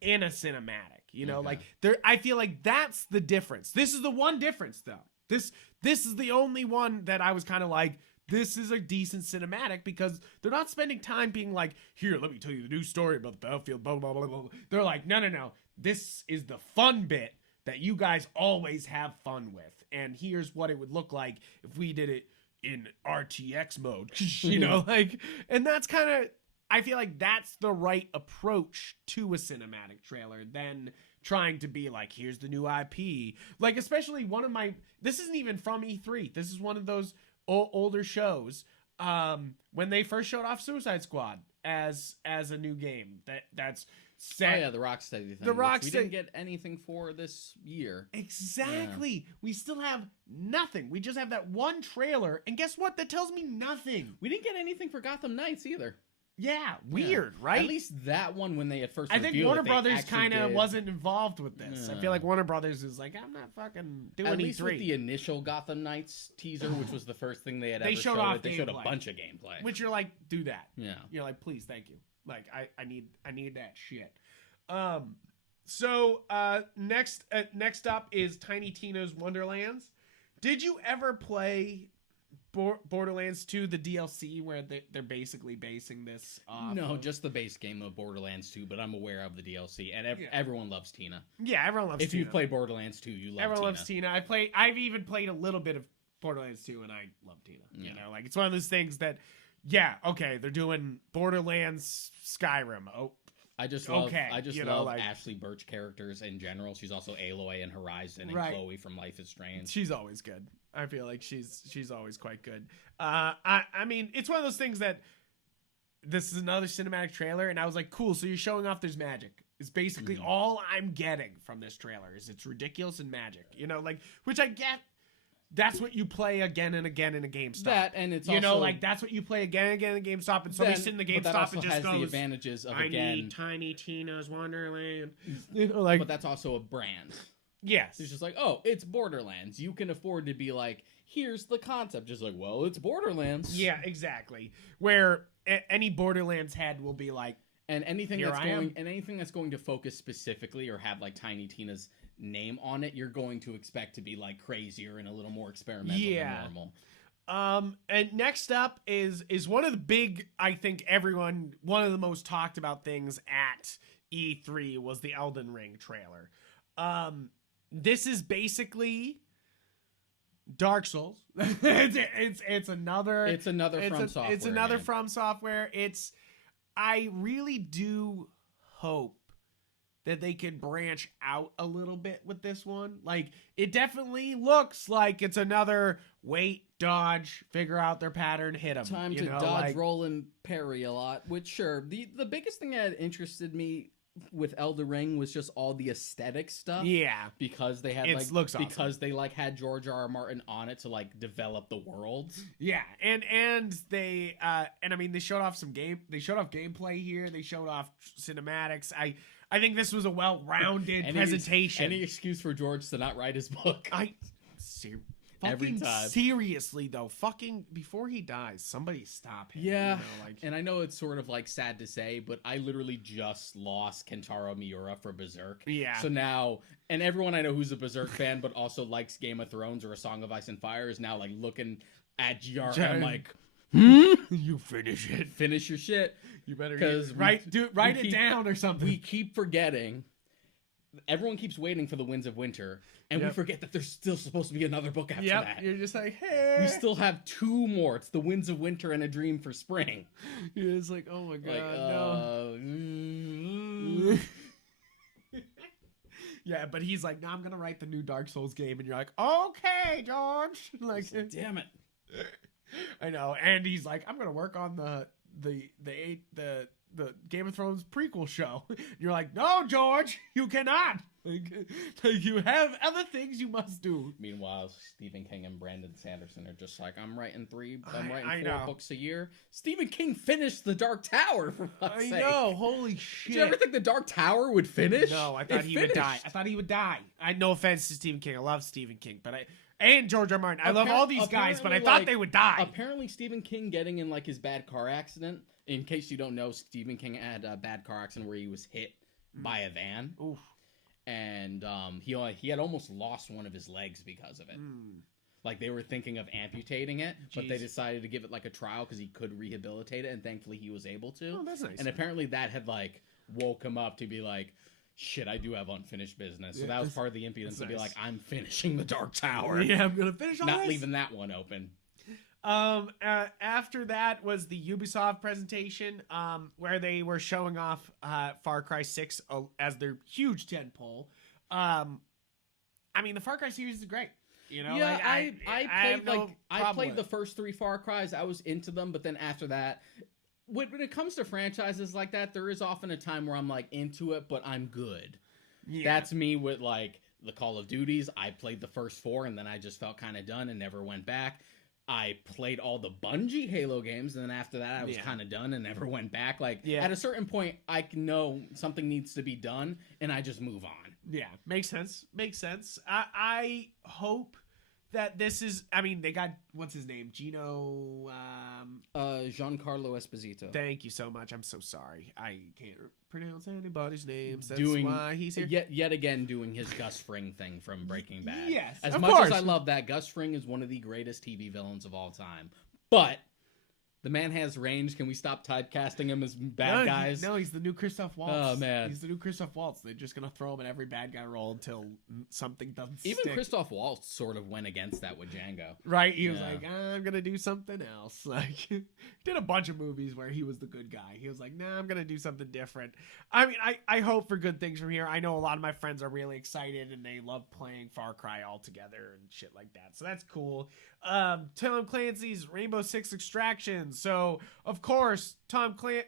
in a cinematic, like I feel like that's the difference. This is the one difference though. This is the only one that I was kind of like, this is a decent cinematic because they're not spending time being like, here, let me tell you the new story about the Battlefield, blah, blah, blah, blah. They're like, no. This is the fun bit that you guys always have fun with. And here's what it would look like if we did it in RTX mode, and that's kind of, I feel like that's the right approach to a cinematic trailer than trying to be like, here's the new IP. Like, especially this isn't even from E3. This is one of those older shows. When they first showed off Suicide Squad as a new game, that's set. Oh yeah, the Rocksteady thing. We didn't get anything for this year. Exactly. Yeah. We still have nothing. We just have that one trailer, and guess what? That tells me nothing. We didn't get anything for Gotham Knights either. Yeah, weird, right? At least that one when they at first. I think Warner Brothers kind of wasn't involved with this. I feel like Warner Brothers is like, I'm not fucking doing at least E3. With the initial Gotham Knights teaser, which was the first thing they had ever showed. They showed a bunch of gameplay. Which you're like, do that. Yeah. You're like, please, thank you. Like, I need that shit. So next up is Tiny Tina's Wonderlands. Did you ever play Borderlands 2, the DLC, where they're basically basing this off? No, just the base game of Borderlands 2, but I'm aware of the DLC, and everyone loves Tina. Yeah, everyone loves Tina. If you play Borderlands 2, you love Tina. Everyone loves Tina. I've even played a little bit of Borderlands 2, and I love Tina. Yeah. Like, it's one of those things that, yeah, okay, they're doing Borderlands Skyrim. Oh, I just love Ashley Birch characters in general. She's also Aloy in Horizon and Chloe from Life is Strange. She's always good. I feel like she's always quite good. I mean, it's one of those things that this is another cinematic trailer, and I was like, cool, so you're showing off there's magic. Is basically all I'm getting from this trailer. Is it's ridiculous and magic, you know, like, which I get. That's what you play again and again in a GameStop. That, and it's you also, know, like, that's what you play again and again in a GameStop, and somebody sitting in the GameStop and just has goes, the advantages of, I again, need Tiny Tina's Wonderland. You know, like, but that's also a brand. Yes. It's just like, oh, it's Borderlands. You can afford to be like, here's the concept. Just like, well, it's Borderlands. Yeah, exactly. Where any Borderlands head will be like, and anything Here that's I going am. and anything that's going to focus specifically or have like Tiny Tina's name on it, you're going to expect to be like crazier and a little more experimental than normal. And next up is one of the big, I think one of the most talked about things at E3 was the Elden Ring trailer. This is basically Dark Souls. it's another From Software. It's another From Software. I really do hope that they can branch out a little bit with this one. Like, it definitely looks like it's another wait, dodge, figure out their pattern, hit them. Time to dodge, roll, and parry a lot. Which, sure, the biggest thing that interested me with Elden Ring was just all the aesthetic stuff. Yeah, because they had looks awesome. Because they like had George R.R. Martin on it to like develop the worlds. Yeah, and they and I mean they showed off gameplay here. They showed off cinematics. I think this was a well-rounded presentation. Any excuse for George to not write his book. Every time. Seriously though, fucking before he dies, somebody stop him. Yeah, you know, like, and I know it's sort of like sad to say, but I literally just lost Kentaro Miura for Berserk. Yeah. So now, and everyone I know who's a Berserk fan but also likes Game of Thrones or A Song of Ice and Fire is now like looking at GR and I'm like, you finish it. Finish your shit. You better write keep, it down or something. We keep forgetting. Everyone keeps waiting for the Winds of Winter, and we forget that there's still supposed to be another book after that. You're just like, hey. We still have 2 more. It's the Winds of Winter and A Dream for Spring. You're just like, oh my god, no. Yeah, but he's like, no, I'm gonna write the new Dark Souls game, and you're like, okay, George. Like, damn it. I know, and he's like, I'm gonna work on the Game of Thrones prequel show. You're like, no, George, you cannot. Like, you have other things you must do. Meanwhile, Stephen King and Brandon Sanderson are just like, I'm writing 4 books a year. Stephen King finished The Dark Tower, for fuck's sake. I know, holy shit. Did you ever think The Dark Tower would finish? No, I thought he would die. I no offense to Stephen King. I love Stephen King, but and George R. Martin. I love all these guys, but I thought they would die. Apparently, Stephen King getting in like his bad car accident. In case you don't know, Stephen King had a bad car accident where he was hit by a van. Oof. And he had almost lost one of his legs because of it. Like, they were thinking of amputating it, but they decided to give it like a trial because he could rehabilitate it, and thankfully he was able to. Oh, that's nice. And apparently that had like woke him up to be like, shit, I do have unfinished business. So that was part of the impudence to be like, I'm finishing The Dark Tower. Yeah, I'm gonna finish all Not this. leaving that one open. After that was the Ubisoft presentation, where they were showing off Far Cry 6 as their huge tentpole. I mean, the Far Cry series is great. You know, yeah, like, I played the first 3 Far Cries. I was into them, but then after that, when it comes to franchises like that, there is often a time where I'm like into it, but I'm good. Yeah. That's me with like the Call of Duties. I played the first 4, and then I just felt kind of done and never went back. I played all the Bungie Halo games, and then after that, I was kind of done and never went back. Like, at a certain point, I know something needs to be done, and I just move on. Yeah, makes sense. I hope that this is... I mean, they got... What's his name? Giancarlo Esposito. Thank you so much. I'm so sorry. I can't pronounce anybody's names. That's why he's here. Yet again, doing his Gus Fring thing from Breaking Bad. Yes, As much as I love that, Gus Fring is one of the greatest TV villains of all time. But... the man has range. Can we stop typecasting him as bad guys? No, he's the new Christoph Waltz. Oh, man. He's the new Christoph Waltz. They're just going to throw him in every bad guy role until something doesn't Even stick. Christoph Waltz sort of went against that with Django. Right? He was like, I'm going to do something else. Like, did a bunch of movies where he was the good guy. He was like, nah, I'm going to do something different. I mean, I hope for good things from here. I know a lot of my friends are really excited and they love playing Far Cry all together and shit like that. So that's cool. Tom Clancy's Rainbow Six Extraction. So, of course, Tom Clancy...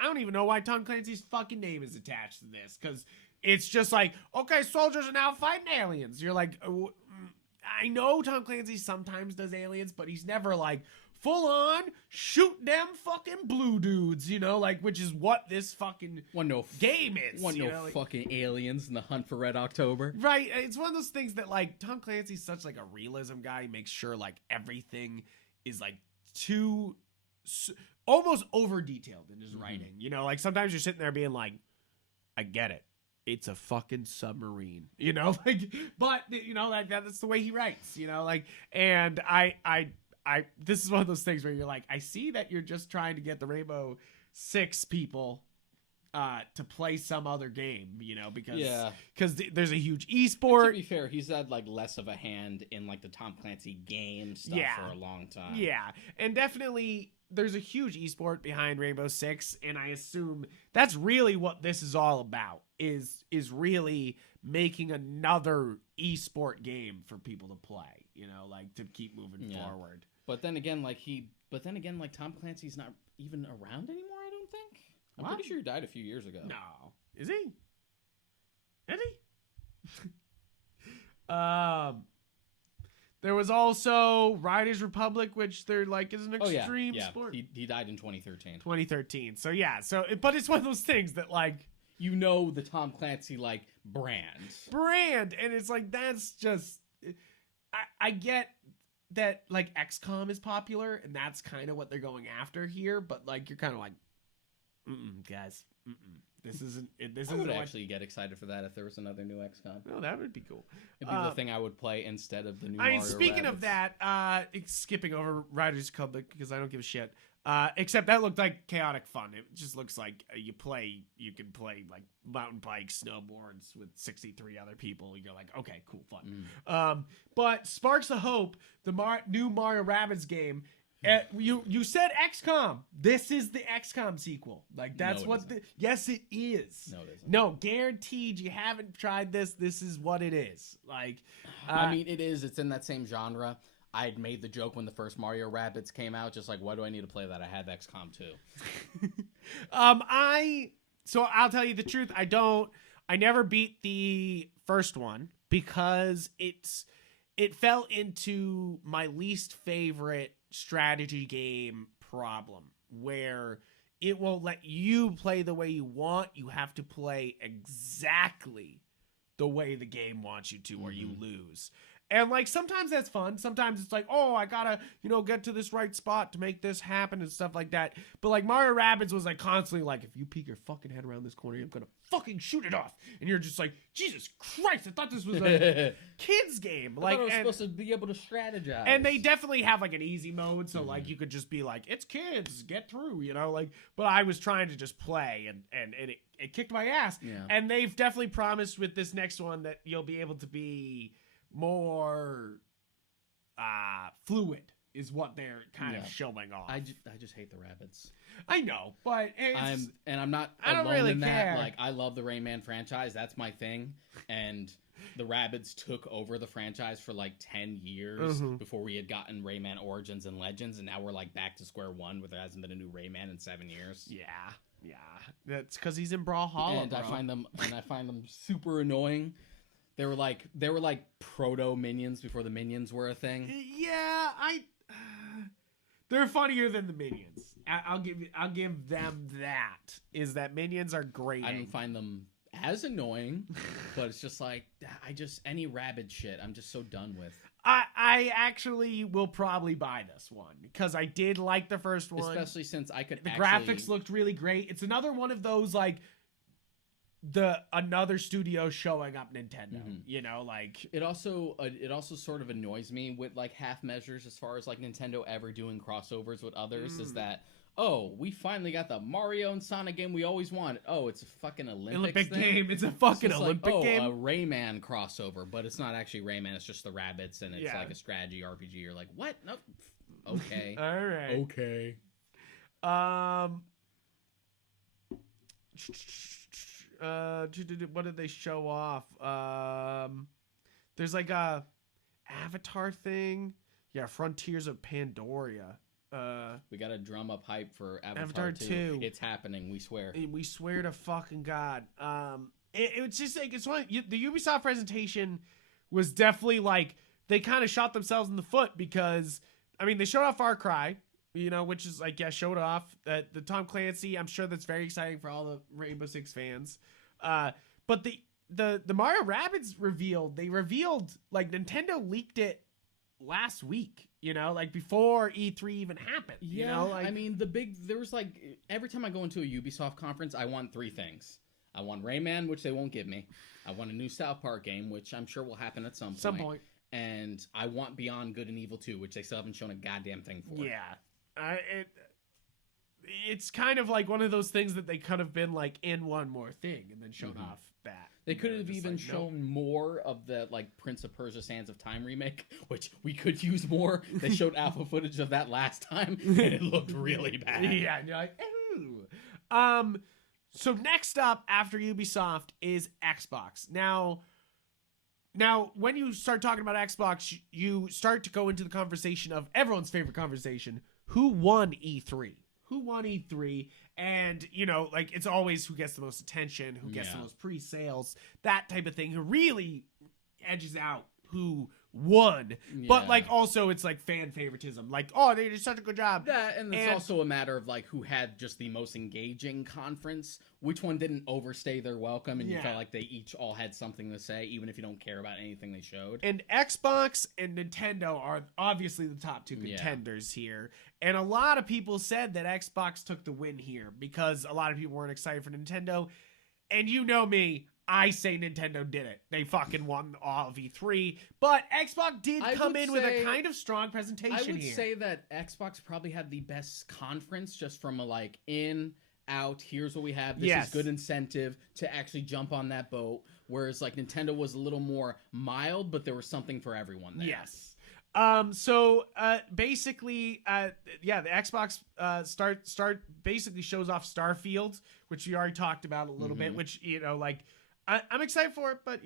I don't even know why Tom Clancy's fucking name is attached to this, because it's just like, okay, soldiers are now fighting aliens. You're like, I know Tom Clancy sometimes does aliens, but he's never like full on shoot them fucking blue dudes, you know, like, which is what this fucking game is. Fucking aliens in the hunt for Red October. Right. It's one of those things that, like, Tom Clancy's such like a realism guy. He makes sure like everything is like too almost over detailed in his writing. You know, like sometimes you're sitting there being like, I get it. It's a fucking submarine, you know, like, but you know, like that's the way he writes, you know, like, and I, this is one of those things where you're like, I see that you're just trying to get the Rainbow Six people to play some other game, you know, because there's a huge esport. To be fair, he's had like less of a hand in like the Tom Clancy game stuff for a long time. Yeah, and definitely there's a huge esport behind Rainbow Six, and I assume that's really what this is all about, is really making another esport game for people to play, you know, like to keep moving forward. But then again, like Tom Clancy's not even around anymore, I don't think. I'm pretty sure he died a few years ago. No. Is he? Is he? There was also Riders Republic, which they're like is an extreme sport. He died in 2013. 2013. So yeah, but it's one of those things that like, you know, the Tom Clancy like brand, and it's like that's just I get that like XCOM is popular and that's kind of what they're going after here, but like you're kind of like, guys, this isn't. I would actually get excited for that if there was another new XCOM. Oh, that would be cool. It'd be the thing I would play instead of the new. Mario speaking Rabbids. of that, skipping over Riders Republic because I don't give a shit. Except that looked like chaotic fun. It just looks like you can play like mountain bikes, snowboards with 63 other people. You're like, okay, cool, fun. But Sparks of Hope, the new Mario Rabbids game. You said XCOM. This is the XCOM sequel. Like that's yes, it is. No, it isn't. No, guaranteed. You haven't tried this. This is what it is. Like, I mean, it is. It's in that same genre. I had made the joke when the first Mario Rabbids came out, just like, why do I need to play that? I had XCOM 2. So I'll tell you the truth. I never beat the first one because it fell into my least favorite strategy game problem where it won't let you play the way you want. You have to play exactly the way the game wants you to, or you lose. And like sometimes that's fun. Sometimes it's like, oh, I gotta, get to this right spot to make this happen and stuff like that. But like Mario Rabbids was like constantly like, if you peek your fucking head around this corner, I'm gonna fucking shoot it off. And you're just like, Jesus Christ, I thought this was a kids game. Like, I was supposed to be able to strategize. And they definitely have like an easy mode, so like you could just be like, it's kids, get through, like. But I was trying to just play, and it kicked my ass. Yeah. And they've definitely promised with this next one that you'll be able to be more fluid is what they're kind of showing off. I just hate the rabbits. I know, but I'm not I don't alone really in care. that. Like, I love the Rayman franchise. That's my thing. And the Rabbids took over the franchise for like 10 years before we had gotten Rayman Origins and Legends, and now we're like back to square one where there hasn't been a new Rayman in 7 years. Yeah. That's because he's in Brawlhalla. And I find them super annoying. They were like proto minions before the minions were a thing. Yeah, they're funnier than the minions. I'll give them that. Is that minions are great. I don't find them as annoying, but it's just like any rabbit shit. I'm just so done with. I actually will probably buy this one because I did like the first one, especially since the graphics looked really great. It's another one of those like. Another studio showing up Nintendo, like it also sort of annoys me with like half measures as far as like Nintendo ever doing crossovers with others is that, oh, we finally got the Mario and Sonic game we always wanted. Oh, it's a fucking Olympic game. It's a fucking Olympic game. A Rayman crossover, but it's not actually Rayman. It's just the rabbits and it's like a strategy RPG. You're like, what? No, okay, all right, okay. What did they show off? There's like a Avatar thing. Yeah, Frontiers of Pandoria. We gotta drum up hype for Avatar Avatar 2. 2. It's happening. We swear. And we swear to fucking God. It's just like the Ubisoft presentation was definitely like they kind of shot themselves in the foot because I mean they showed off Far Cry, which is like showed off the Tom Clancy. I'm sure that's very exciting for all the Rainbow Six fans. But the Mario Rabbids they revealed like Nintendo leaked it last week. Like before E3 even happened. I mean there was like every time I go into a Ubisoft conference, I want 3 things. I want Rayman, which they won't give me. I want a new South Park game, which I'm sure will happen at some point. And I want Beyond Good and Evil 2, which they still haven't shown a goddamn thing for. Yeah. It's kind of like one of those things that they could have been like in one more thing and then shown off that. They could have even shown more of the like Prince of Persia: Sands of Time remake, which we could use more. They showed alpha footage of that last time, and it looked really bad. Yeah, and you're like, ooh. So next up after Ubisoft is Xbox. Now, when you start talking about Xbox, you start to go into the conversation of everyone's favorite conversation: who won E3? Who won E3? And, like, it's always who gets the most attention, who gets the most pre-sales, that type of thing, who really edges out who won. Yeah. But, like, also it's, like, fan favoritism. Like, oh, they did such a good job. That, and it's also a matter of, like, who had just the most engaging conference. Which one didn't overstay their welcome, and you felt like they each all had something to say, even if you don't care about anything they showed. And Xbox and Nintendo are obviously the top 2 contenders here. And a lot of people said that Xbox took the win here because a lot of people weren't excited for Nintendo. And you know me, I say Nintendo did it. They fucking won all of E3. But Xbox did come in with a kind of strong presentation here. I would say that Xbox probably had the best conference just from a like out, here's what we have, this is good incentive to actually jump on that boat, whereas like Nintendo was a little more mild, but there was something for everyone there. Yes. Basically, the Xbox start basically shows off Starfield, which we already talked about a little bit, which, I'm excited for it, but,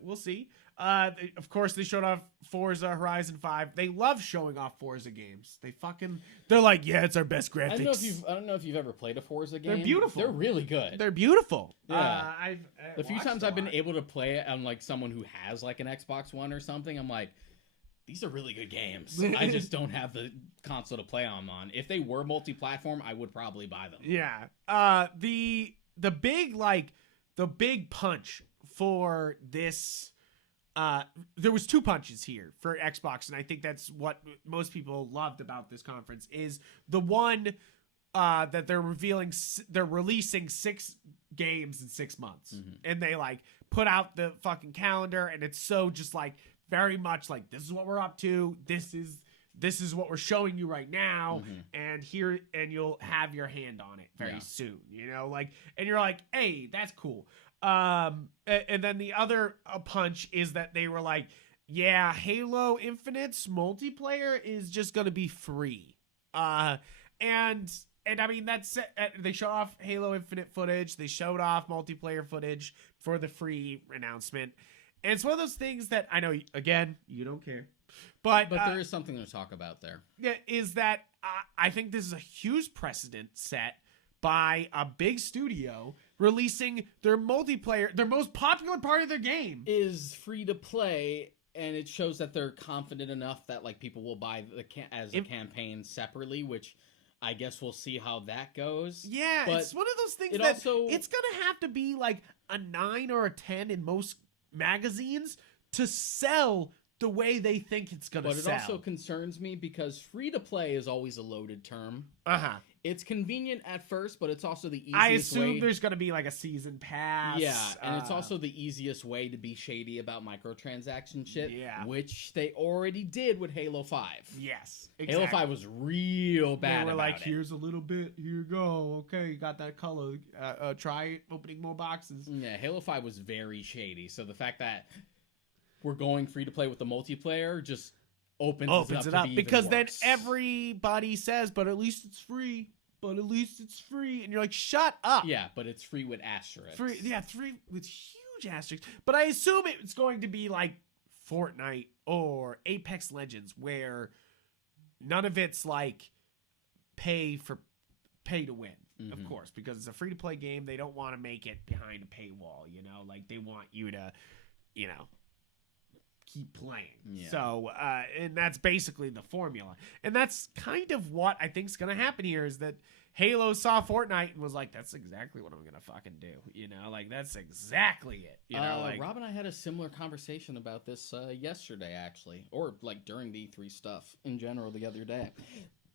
we'll see. Of course, they showed off Forza Horizon 5. They love showing off Forza games. They're like, yeah, it's our best graphics. I don't know if you've ever played a Forza game. They're beautiful. They're really good. They're beautiful. Yeah. The few times I've been able to play it on like someone who has like an Xbox One or something, I'm like, these are really good games. I just don't have the console to play them on. If they were multi-platform, I would probably buy them. Yeah. The big punch for this, there was 2 punches here for Xbox, and I think that's what most people loved about this conference is the one that they're releasing 6 games in 6 months, and they like put out the fucking calendar, and it's so just like very much like this is what we're up to. This is what we're showing you right now, and you'll have your hand on it very soon. And you're like, hey, that's cool. And then the other punch is that they were like, yeah, Halo Infinite's multiplayer is just gonna be free. And I mean that's they showed off Halo Infinite footage. They showed off multiplayer footage for the free announcement. And it's one of those things that I know, again, you don't care. But there is something to talk about there. Yeah, is that I think this is a huge precedent set by a big studio releasing their multiplayer, their most popular part of their game. Is free to play, and it shows that they're confident enough that like people will buy a campaign separately, which I guess we'll see how that goes. Yeah, but it's one of those things that it's going to have to be like a 9 or a 10 in most magazines to sell the way they think it's going to sell. But it also concerns me because free to play is always a loaded term. It's convenient at first, but it's also the easiest way. I assume there's going to be like a season pass. Yeah, and it's also the easiest way to be shady about microtransaction shit, which they already did with Halo 5. Yes, exactly. Halo 5 was real bad. They were like, here's a little bit, here you go. Okay, you got that color. Try opening more boxes. Yeah, Halo 5 was very shady. So the fact that we're going free to play with the multiplayer just opens it up because then everybody says, but at least it's free. But at least it's free. And you're like, shut up. Yeah, but it's free with asterisks. Free with huge asterisks. But I assume it's going to be like Fortnite or Apex Legends, where none of it's like pay to win, of course, because it's a free to play game. They don't want to make it behind a paywall, you know, like they want you to, you know, keep playing. Yeah. So, and that's basically the formula. And that's kind of what I think is going to happen here is that Halo saw Fortnite and was like, that's exactly what I'm going to fucking do. You know, like that's exactly it. You know, like Rob and I had a similar conversation about this yesterday, actually, or like during the E3 stuff in general the other day.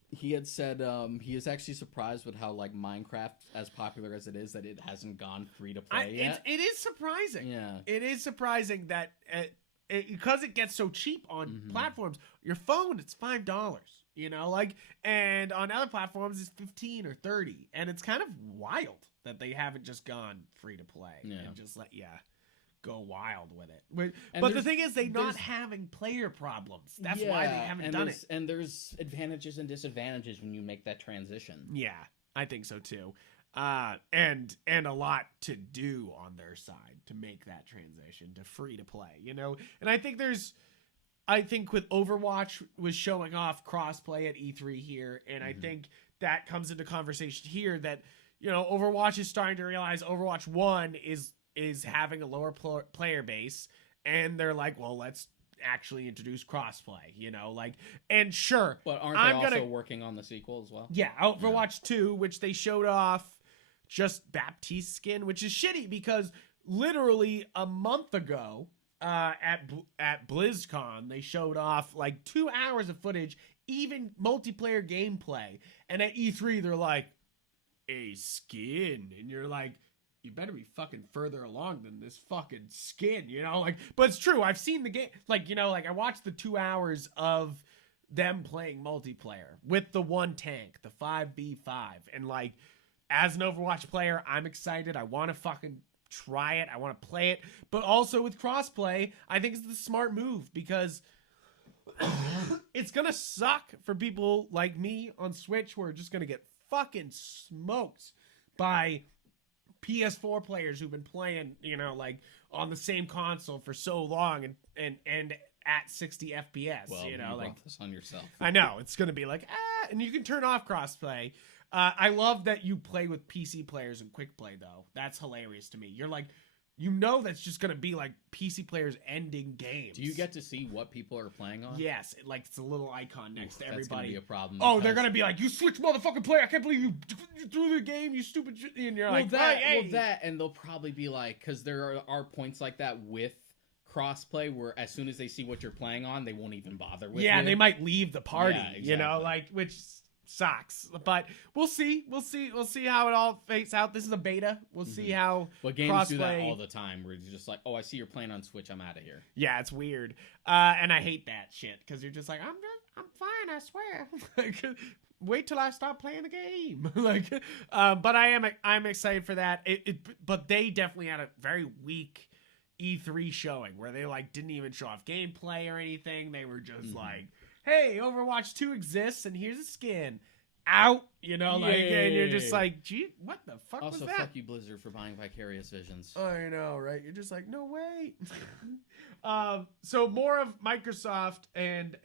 He had said he is actually surprised with how like Minecraft, as popular as it is, that it hasn't gone free to play yet. It is surprising. Yeah, it is surprising that because it gets so cheap on platforms. Your phone, it's $5. You know, like, and on other platforms it's 15 or 30, and it's kind of wild that they haven't just gone free to play and just let you go wild with it. But the thing is, they're not having player problems. That's why they haven't done it. And there's advantages and disadvantages when you make that transition. Yeah, I think so too. And a lot to do on their side to make that transition to free to play, you know? And I think with Overwatch was showing off crossplay at E3 here, and I think that comes into conversation here that, you know, Overwatch is starting to realize Overwatch 1 is having a lower player base, and they're like, well, let's actually introduce crossplay, you know, like, and sure. But aren't they also working on the sequel as well? Yeah, Overwatch 2, which they showed off just Baptiste skin, which is shitty because literally a month ago at BlizzCon, they showed off like 2 hours of footage, even multiplayer gameplay. And at E3, they're like, a skin. And you're like, you better be fucking further along than this fucking skin, you know? Like, but it's true. I've seen the game. Like, you know, like I watched the 2 hours of them playing multiplayer with the one tank, the 5v5. And like, as an Overwatch player, I'm excited. I want to fucking try it. I want to play it. But also with crossplay, I think it's the smart move because it's going to suck for people like me on Switch who are just going to get fucking smoked by PS4 players who've been playing, you know, like on the same console for so long and at 60 FPS, well, you know, like this on yourself. I know it's going to be like, and you can turn off crossplay. I love that you play with PC players and quick play though. That's hilarious to me. You're like, you know, that's just going to be like PC players ending games. Do you get to see what people are playing on? Yes. It's a little icon next to everybody. That's going to be a problem. Oh, they're going to be like, you switch motherfucking player. I can't believe you threw the game, you stupid shit. And you're like, and they'll probably be like, because there are points like that with crossplay where as soon as they see what you're playing on, they won't even bother with it. Yeah, they might leave the party, you know, like, which sucks. But we'll see how it all fades out. This is a beta. We'll see how But games do that all the time where you're just like, oh, I see you're playing on Switch, I'm out of here. Yeah, it's weird. And I hate that shit because you're just like, I'm fine, I swear. Like, wait till I stop playing the game. Like, but I'm excited for that. But they definitely had a very weak E3 showing where they like didn't even show off gameplay or anything. They were just like, hey, Overwatch 2 exists and here's a skin. Out, you know, like, and you're just like, gee, what the fuck was that? Also, fuck you, Blizzard, for buying Vicarious Visions. I know, right? You're just like, no way. So more of Microsoft and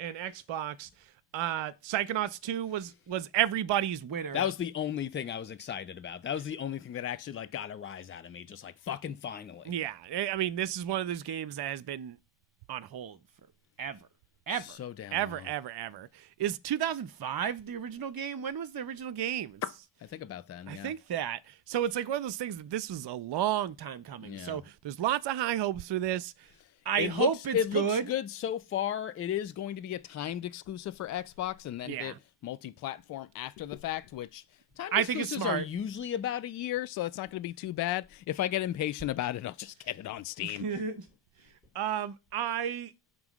Xbox. Psychonauts 2 was everybody's winner. That was the only thing I was excited about. That was the only thing that actually like got a rise out of me. Just like fucking finally. Yeah, I mean, this is one of those games that has been on hold forever. So damn ever. Is 2005 the original game? When was the original game? I think about that. I think that. So it's like one of those things that this was a long time coming. Yeah. So there's lots of high hopes for this. I hope it's good. It looks good so far. It is going to be a timed exclusive for Xbox and then hit multi-platform after the fact, which I think it's smart. Are usually about a year, so it's not going to be too bad. If I get impatient about it, I'll just get it on Steam.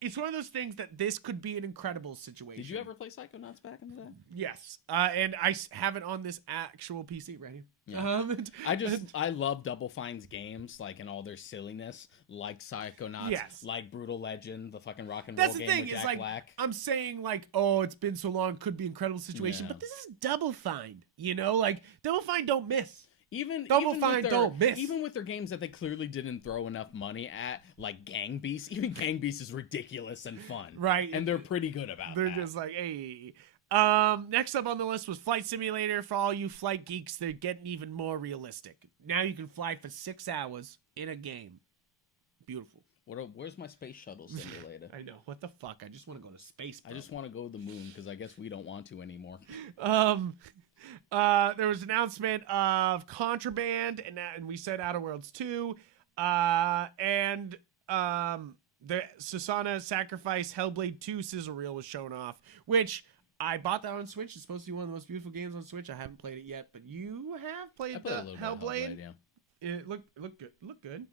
It's one of those things that this could be an incredible situation. Did you ever play Psychonauts back in the day? Yes. And I have it on this actual PC right here. Yeah. I love Double Fine's games, like, in all their silliness, like Psychonauts, like Brutal Legend, the fucking rock and roll game with Jack like, Black. I'm saying, like, oh, it's been so long, could be an incredible situation, but this is Double Fine, you know? Like, Double Fine don't miss. Even with their games that they clearly didn't throw enough money at, like Gang Beasts, even Gang Beasts is ridiculous and fun. Right. And they're pretty good about They're just like, hey. Next up on the list was Flight Simulator. For all you flight geeks, they're getting even more realistic. Now you can fly for 6 hours in a game. Beautiful. Where's my space shuttle simulator? I know. What the fuck? I just want to go to space. Bro. I just want to go to the moon because I guess we don't want to anymore. There was an announcement of Contraband, and we said Outer Worlds 2. And the Susanna Sacrifice Hellblade 2 sizzle reel was shown off, which I bought that on Switch. It's supposed to be one of the most beautiful games on Switch. I haven't played it yet, but you have played the Hellblade. Yeah. It looked good.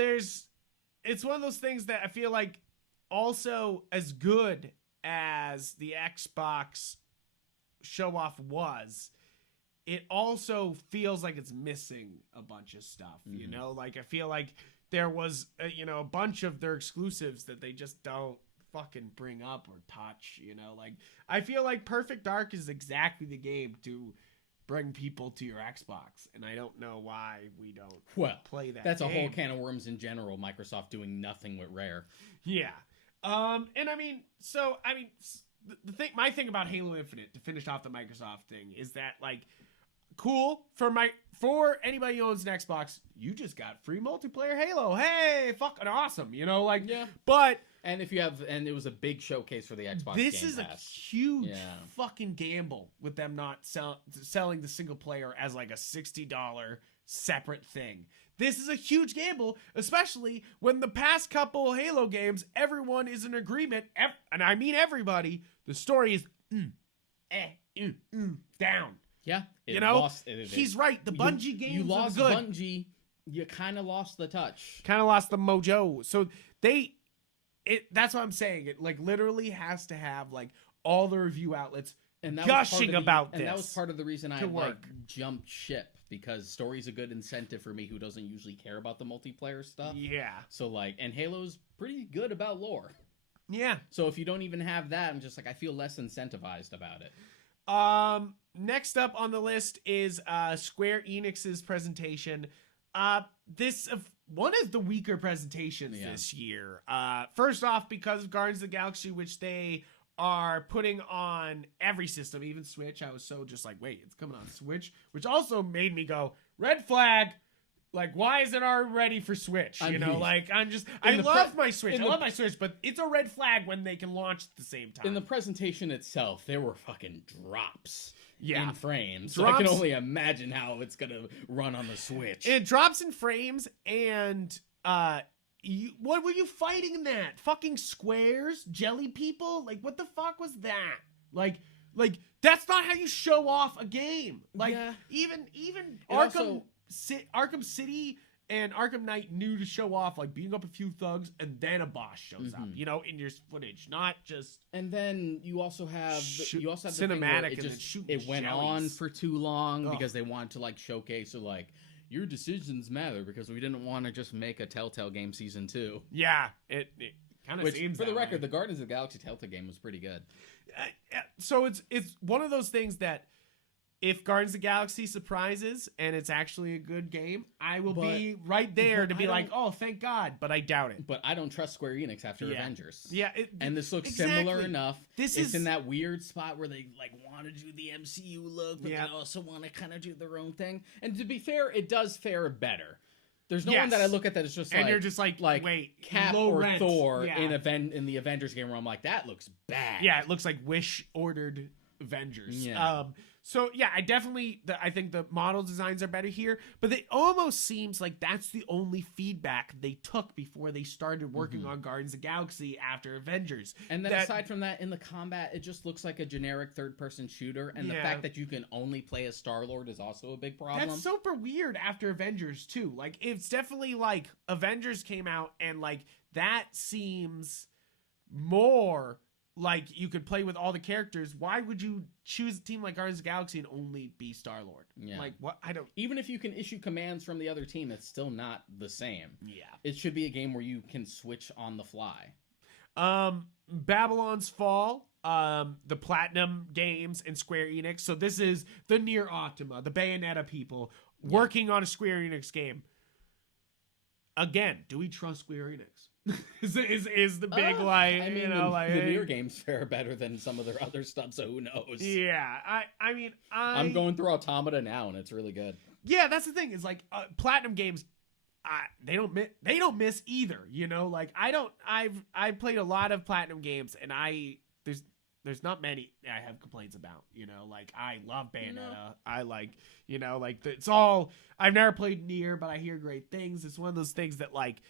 It's one of those things that I feel like also as good as the Xbox show off was, it also feels like it's missing a bunch of stuff, you know? Like, I feel like there was, a bunch of their exclusives that they just don't fucking bring up or touch, you know? Like, I feel like Perfect Dark is exactly the game to bring people to your Xbox, and I don't know why we don't play that. That's game. A whole can of worms in general. Microsoft doing nothing with Rare. Yeah, and my thing about Halo Infinite, to finish off the Microsoft thing, is that like, cool for anybody who owns an Xbox, you just got free multiplayer Halo. Hey, fucking awesome, yeah. But and it was a big showcase for the Xbox. This Game is Pass. a huge fucking gamble with them not selling the single player as like a $60 separate thing. This is a huge gamble, especially when the past couple Halo games, everyone is in agreement, and I mean everybody. The story is down. Yeah, he's right. The Bungie games, you lost good. Bungie. You kind of lost the touch. Kind of lost the mojo. So that's what I'm saying. It like literally has to have like all the review outlets gushing about this. And that was part of the reason I jumped ship, because story's a good incentive for me who doesn't usually care about the multiplayer stuff. Yeah. So and Halo's pretty good about lore. Yeah. So if you don't even have that, I'm just like, I feel less incentivized about it. Next up on the list is Square Enix's presentation. This one of the weaker presentations this year. First off, because of Guardians of the Galaxy, which they are putting on every system, even Switch. I was so just like, wait, it's coming on Switch, which also made me go, red flag. Like, why is it already for Switch? I love my Switch. I love my Switch, but it's a red flag when they can launch at the same time. In the presentation itself, there were fucking drops in frames. Drops, so I can only imagine how it's going to run on the Switch. It drops in frames, and what were you fighting in that? Fucking squares? Jelly people? Like, what the fuck was that? Like that's not how you show off a game. Like, even Arkham City and Arkham Knight knew to show off like beating up a few thugs, and then a boss shows up, in your footage, not just. And then you also have cinematic, it went on for too long because they wanted to like showcase your decisions matter, because we didn't want to just make a Telltale game season 2. Yeah, it kind of seems. For the record, the Guardians of the Galaxy Telltale game was pretty good. So it's one of those things that, if Guardians of the Galaxy surprises and it's actually a good game, I will be right there to be like, oh, thank God, but I doubt it. But I don't trust Square Enix after Avengers. Yeah. And this looks similar enough. It's in that weird spot where they want to do the MCU look, but they also want to kind of do their own thing. And to be fair, it does fare better. There's no one that I look at that is just you're just like wait, Cap or rent. Thor in the Avengers game where I'm like, that looks bad. Yeah, it looks like Wish ordered Avengers. Yeah. So yeah, I think the model designs are better here, but it almost seems like that's the only feedback they took before they started working on Guardians of the Galaxy after Avengers. And then aside from that, in the combat, it just looks like a generic third-person shooter, and the fact that you can only play as Star-Lord is also a big problem. That's super weird after Avengers too. Like, it's definitely like Avengers came out, and like that seems more like you could play with all the characters. Why would you choose a team like Guardians of the Galaxy and only be Star-Lord? Yeah. Like, what? I don't... Even if you can issue commands from the other team, it's still not the same. Yeah. It should be a game where you can switch on the fly. Babylon's Fall, the Platinum Games and Square Enix. So this is the Nier Automata, the Bayonetta people, working on a Square Enix game. Again, do we trust Square Enix? is the big like I mean, you know like the Nier games fare better than some of their other stuff, so who knows? yeah. I mean I'm going through Automata now, and it's really good. Yeah, that's the thing. Is like Platinum games. They don't miss either. You know, like I've played a lot of Platinum games, and there's not many I have complaints about. You know, like I love Bayonetta. No. I like it's all. I've never played Nier, but I hear great things. It's one of those things that like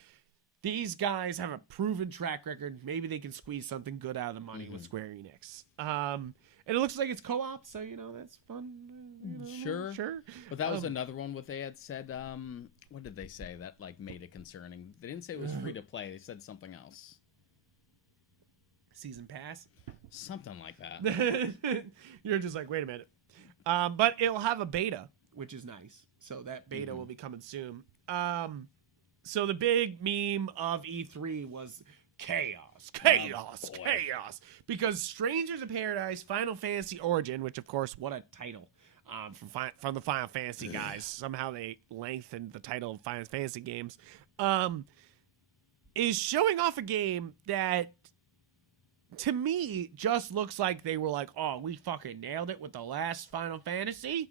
these guys have a proven track record. Maybe they can squeeze something good out of the money with Square Enix. And it looks like it's co-op, so you know that's fun. Sure. But that was another one. What they had said. What did they say that like made it concerning? They didn't say it was free to play. They said something else. Season pass, something like that. You're just like, wait a minute. But it'll have a beta, which is nice. So that beta will be coming soon. So the big meme of E3 was chaos, because Strangers of Paradise, Final Fantasy Origin, which of course, what a title from the Final Fantasy guys. Somehow they lengthened the title of Final Fantasy games. Is showing off a game that, to me, just looks like they were like, oh, we fucking nailed it with the last Final Fantasy.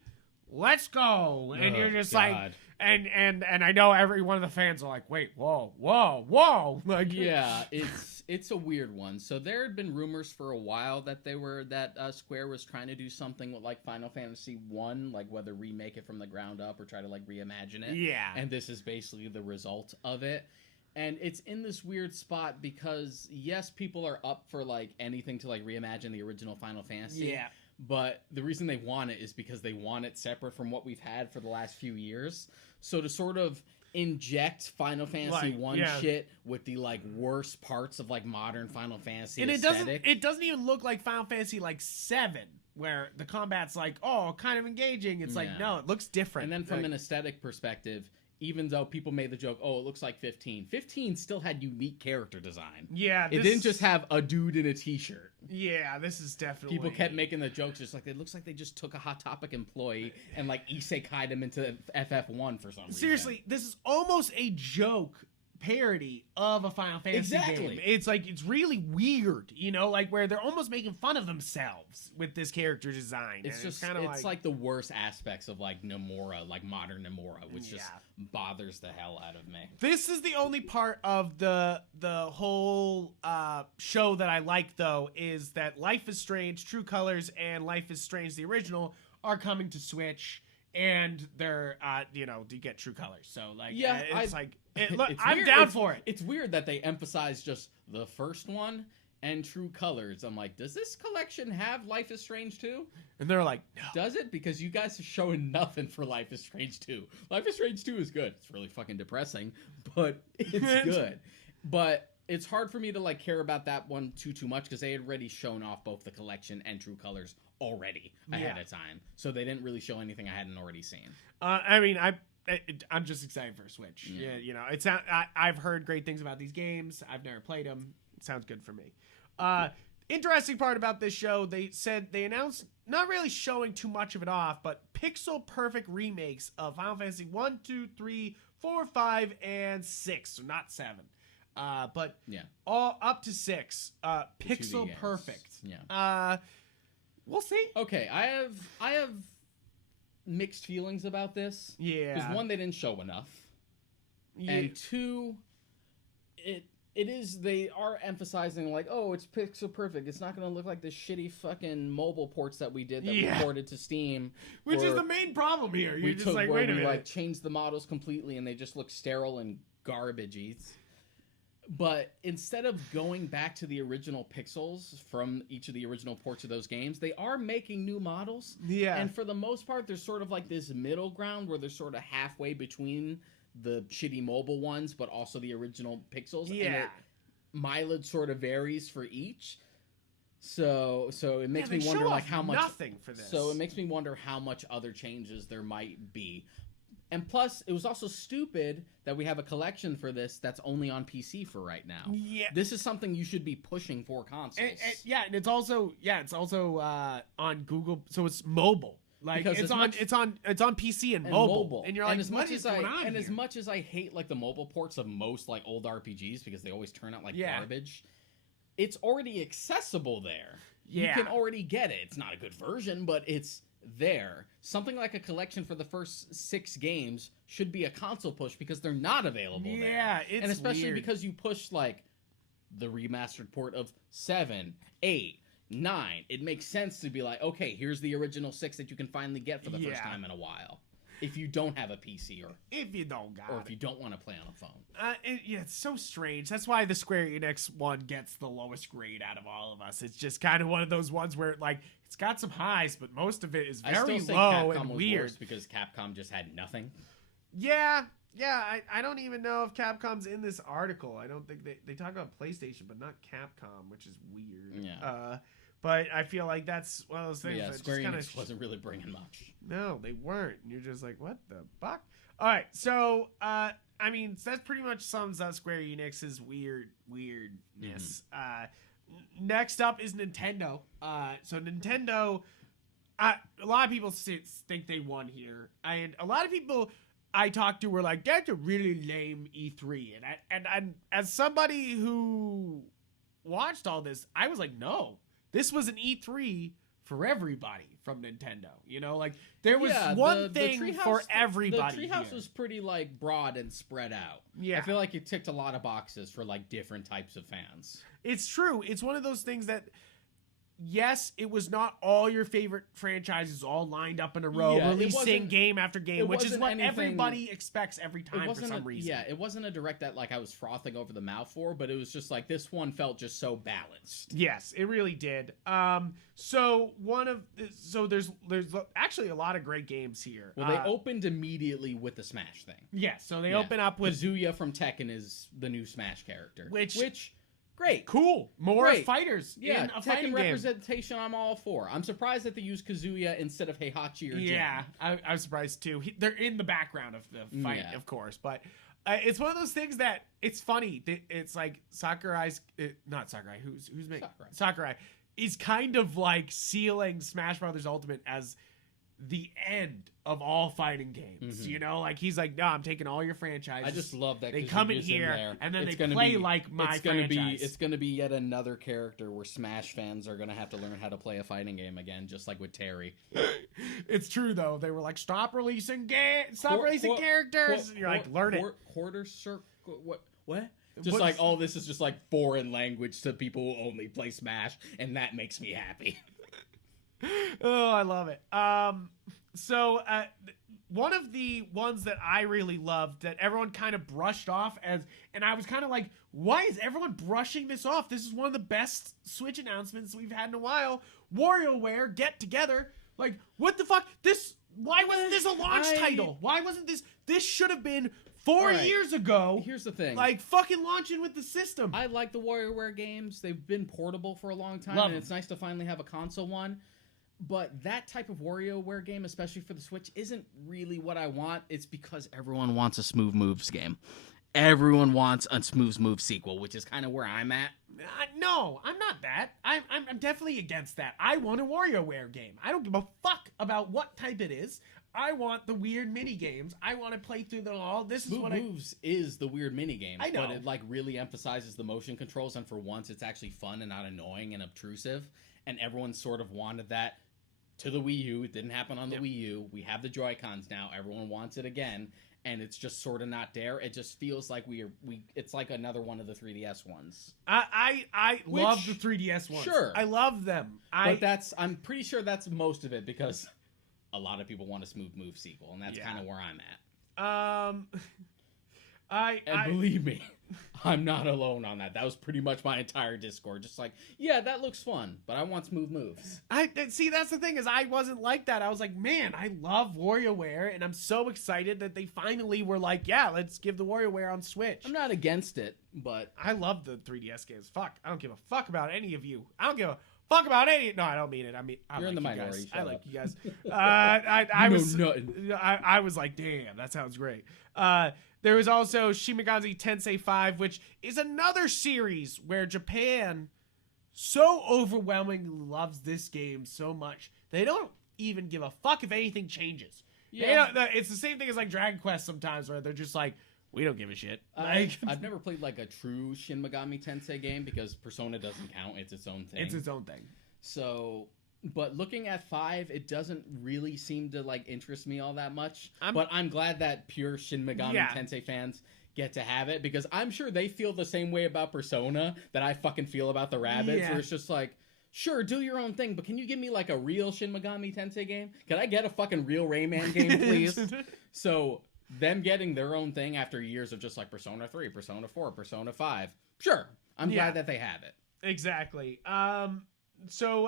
Let's go. And you're just God. Like, and I know every one of the fans are like, wait, whoa. Like, yeah, it's a weird one. So there had been rumors for a while that Square was trying to do something with like Final Fantasy 1, like whether remake it from the ground up or try to like reimagine it. Yeah. And this is basically the result of it. And it's in this weird spot because, yes, people are up for like anything to like reimagine the original Final Fantasy. Yeah. But the reason they want it is because they want it separate from what we've had for the last few years. So to sort of inject Final Fantasy 1 shit with the like worst parts of like modern Final Fantasy and aesthetic. It doesn't even look like Final Fantasy like 7, where the combat's like, oh, kind of engaging. It's like, no, it looks different. And then from an aesthetic perspective, even though people made the joke, oh, it looks like 15. 15 still had unique character design. Yeah. It didn't just have a dude in a t-shirt. Yeah, this is definitely... People kept making the jokes just like, it looks like they just took a Hot Topic employee and like isekai'd him into FF1 for some reason. Seriously, this is almost a joke parody of a Final Fantasy game. It's like, it's really weird, you know, like where they're almost making fun of themselves with this character design. It's just kind of like the worst aspects of like Nomura, like modern Nomura, which just bothers the hell out of me. This is the only part of the whole show that I like, though, is that Life is Strange, True Colors, and Life is Strange, the original, are coming to Switch. And they're, you get True Colors. So, like, it's I'm down for it. It's weird that they emphasize just the first one and True Colors. I'm like, does this collection have Life is Strange 2? And they're like, no. Does it? Because you guys are showing nothing for Life is Strange 2. Life is Strange 2 is good. It's really fucking depressing, but it's good. But it's hard for me to, like, care about that one too much because they had already shown off both the collection and True Colors already ahead of time, so they didn't really show anything I hadn't already seen. I mean, I'm just excited for a Switch. Yeah, you know, I've heard great things about these games. I've never played them. It sounds good for me. Interesting part about this show, they announced, not really showing too much of it off, but pixel perfect remakes of Final Fantasy 1, 2, 3, 4, 5, and 6. So not 7. But all up to 6. Pixel perfect. Yeah. We'll see. Okay, I have mixed feelings about this. Yeah. Because one, they didn't show enough. Yeah. And two, they are emphasizing like, oh, it's pixel perfect. It's not going to look like the shitty fucking mobile ports that we did that we ported to Steam. Which is the main problem here. You're just like, wait a minute. We like changed the models completely and they just look sterile and garbagey. But instead of going back to the original pixels from each of the original ports of those games, they are making new models. Yeah. And for the most part, there's sort of like this middle ground where they're sort of halfway between the shitty mobile ones, but also the original pixels. Yeah. And mileage sort of varies for each. So it makes me wonder like how much nothing for this. So it makes me wonder how much other changes there might be. And plus, it was also stupid that we have a collection for this that's only on PC for right now. Yeah. This is something you should be pushing for consoles. And it's also on Google, so it's mobile. Like Because it's on PC and and mobile. And you're like, and as what much is as going I on and here? as much as I hate like the mobile ports of most like old RPGs because they always turn out like Yeah. garbage, it's already accessible there. Yeah. You can already get it. It's not a good version, but it's there. Something like a collection for the first 6 games should be a console push because they're not available there. Yeah, it's and especially weird. because you push like the remastered port of 7, 8, 9. It makes sense to be like, okay, here's the original 6 that you can finally get for the first time in a while. If you don't have a PC or if you don't got or if you don't want to play on a phone. Yeah, it's so strange. That's why the Square Enix one gets the lowest grade out of all of us. It's just kind of one of those ones where like it's got some highs, but most of it is very I still say low Capcom and was weird. worse because Capcom just had nothing. Yeah. I don't even know if Capcom's in this article. I don't think they talk about PlayStation, but not Capcom, which is weird. Yeah. But I feel like that's one of those things. Yeah, that Square just Enix wasn't really bringing much. No, they weren't. And you're just like, what the fuck? All right, so I mean, that pretty much sums up Square Enix's weirdness. Next up is Nintendo. So Nintendo, a lot of people think they won here, and a lot of people I talked to were like, that's a really lame E3, and as somebody who watched all this, I was like, no, this was an E3 for everybody from Nintendo. You know, like there was one thing for everybody. The Treehouse here. was pretty like broad and spread out. Yeah. I feel like it ticked a lot of boxes for like different types of fans. It's true. It's one of those things that, yes, it was not all your favorite franchises all lined up in a row, releasing game after game, which is what everybody expects every time for some reason. Yeah, it wasn't a direct that like I was frothing over the mouth for, but it was just like this one felt just so balanced. Yes, it really did. There's actually a lot of great games here. Well, they opened immediately with the Smash thing. Yeah, so they open up with Kazuya from Tekken is the new Smash character, which great, cool, more great. Fighters. Yeah, in a Tekken fighting representation, I'm all for. I'm surprised that they use Kazuya instead of Heihachi or Jin. Yeah, I was surprised too. They're in the background of the fight, of course, but it's one of those things that it's funny. It's like Sakurai's not Sakurai. Who's making Sakurai is kind of like sealing Smash Brothers Ultimate as the end of all fighting games. You know, like he's like, no, I'm taking all your franchises. I just love that they come in here and then they play like my franchise. It's going to be yet another character where Smash fans are going to have to learn how to play a fighting game again, just like with Terry. It's true though. They were like, stop releasing characters. And you're like, learn it. Quarter circle. What? Just like all this is just like foreign language to people who only play Smash, and that makes me happy. Oh, I love it. So one of the ones that I really loved that everyone kind of brushed off and I was kind of like, why is everyone brushing this off? This is one of the best Switch announcements we've had in a while. WarioWare Get Together. Like, what the fuck? Why wasn't this a launch title? Why wasn't this should have been 4 years ago. Here's the thing. Like, fucking launching with the system. I like the WarioWare games. They've been portable for a long time, and it's nice to finally have a console one. But that type of WarioWare game, especially for the Switch, isn't really what I want. It's because everyone wants a Smooth Moves game. Everyone wants a Smooth Moves sequel, which is kind of where I'm at. No, I'm not that. I'm definitely against that. I want a WarioWare game. I don't give a fuck about what type it is. I want the weird mini games. I want to play through them all. Smooth Moves is the weird mini game. I know. But it like really emphasizes the motion controls, and for once it's actually fun and not annoying and obtrusive. And everyone sort of wanted that to the Wii U. It didn't happen on the Wii U. We have the Joy-Cons now. Everyone wants it again. And it's just sort of not there. It just feels like it's like another one of the 3DS ones. I love the 3DS ones. Sure. I love them. But I'm pretty sure that's most of it because a lot of people want a Smooth Move sequel, and that's kind of where I'm at. Believe me, I'm not alone on that. That was pretty much my entire Discord. Just like, yeah, that looks fun, but I want Smooth Moves. See, that's the thing is I wasn't like that. I was like, man, I love WarioWare, and I'm so excited that they finally were like, yeah, let's give the WarioWare on Switch. I'm not against it, but I love the 3DS games. Fuck, I don't give a fuck about any of you. I don't give a fuck about any. No, I don't mean it. I mean, you're in the minority. I like you guys. I was like, damn, that sounds great. There was also Shin Megami Tensei 5, which is another series where Japan so overwhelmingly loves this game so much. They don't even give a fuck if anything changes. Yeah. It's the same thing as like Dragon Quest sometimes, where they're just like, we don't give a shit. Like, I've never played like a true Shin Megami Tensei game because Persona doesn't count. It's its own thing. It's its own thing. So, but looking at 5, it doesn't really seem to like interest me all that much. But I'm glad that pure Shin Megami Tensei fans get to have it, because I'm sure they feel the same way about Persona that I fucking feel about the Rabbids, where it's just like, sure, do your own thing, but can you give me like a real Shin Megami Tensei game? Can I get a fucking real Rayman game, please? So them getting their own thing after years of just like Persona 3, Persona 4, Persona 5, sure, I'm glad that they have it. Exactly. So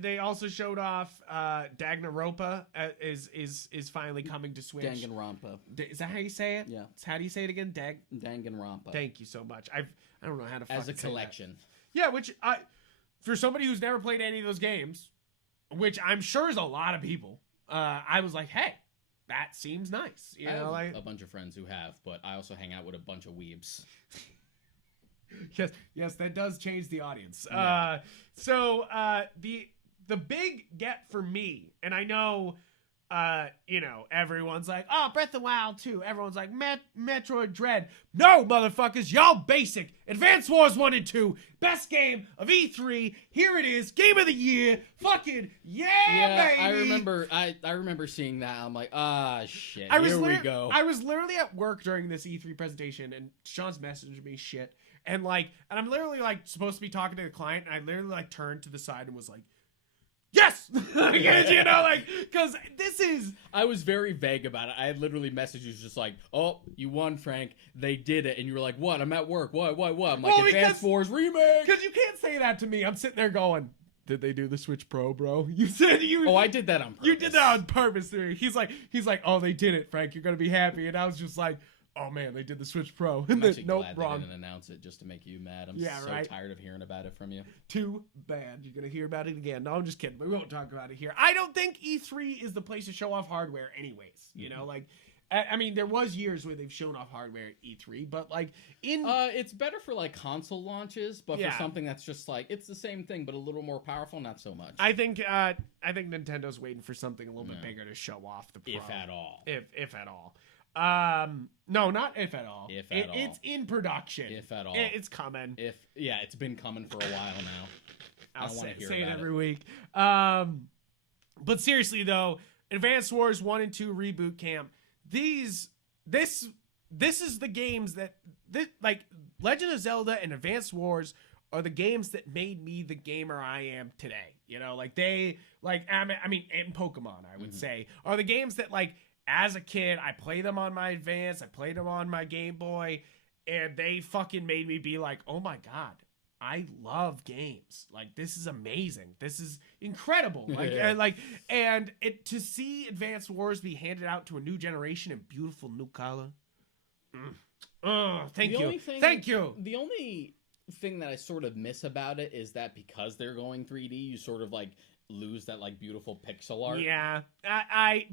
they also showed off Danganronpa is finally coming to Switch. Danganronpa. Is that how you say it? Yeah. How do you say it again? Danganronpa. Thank you so much. I don't know how to fucking as a collection. Yeah, which for somebody who's never played any of those games, which I'm sure is a lot of people, I was like, hey, that seems nice. You know, like a bunch of friends who have, but I also hang out with a bunch of weebs. Yes, that does change the audience. Yeah. So the big get for me, and I know, everyone's like, oh, Breath of the Wild 2. Everyone's like, Metroid Dread. No, motherfuckers, y'all basic. Advance Wars 1 and 2, best game of E3. Here it is, game of the year. Fucking yeah, baby. I remember seeing that. I'm like, shit. Here we go. I was literally at work during this E3 presentation, and Sean's messaged me shit. And I'm literally like supposed to be talking to the client, and I literally like turned to the side and was like, yes! Because this is... I was very vague about it. I had literally messaged you just like, oh, you won, Frank. They did it. And you were like, what? I'm at work. What? I'm like, Advance Wars Remake! Because you can't say that to me. I'm sitting there going, did they do the Switch Pro, bro? You said you... Oh, I did that on purpose. You did that on purpose, dude. He's like, oh, they did it, Frank. You're going to be happy. And I was just like... Oh man, they did the Switch Pro. I'm actually glad they didn't announce it just to make you mad. I'm tired of hearing about it from you. Too bad. You're gonna hear about it again. No, I'm just kidding. We won't talk about it here. I don't think E3 is the place to show off hardware anyways. You know, like, I mean, there was years where they've shown off hardware at E3, but like it's better for like console launches, but for something that's just like, it's the same thing, but a little more powerful, not so much. I think Nintendo's waiting for something a little bit bigger to show off the Pro. If at all. If at all. No, not if at all. If at all. It's in production. If at all. It's coming. It's been coming for a while now. I'll say it every week. But seriously though, Advance Wars 1 and 2 Reboot Camp, this is the games that like Legend of Zelda and Advance Wars are the games that made me the gamer I am today. You know, like they and Pokemon, I would say, are the games that like as a kid, I played them on my Advance, I played them on my Game Boy, and they fucking made me be like, oh my God, I love games. Like, this is amazing. This is incredible. And to see Advance Wars be handed out to a new generation in beautiful new color. Thank you. The only thing that I sort of miss about it is that because they're going 3D, you sort of like lose that like beautiful pixel art. Yeah, I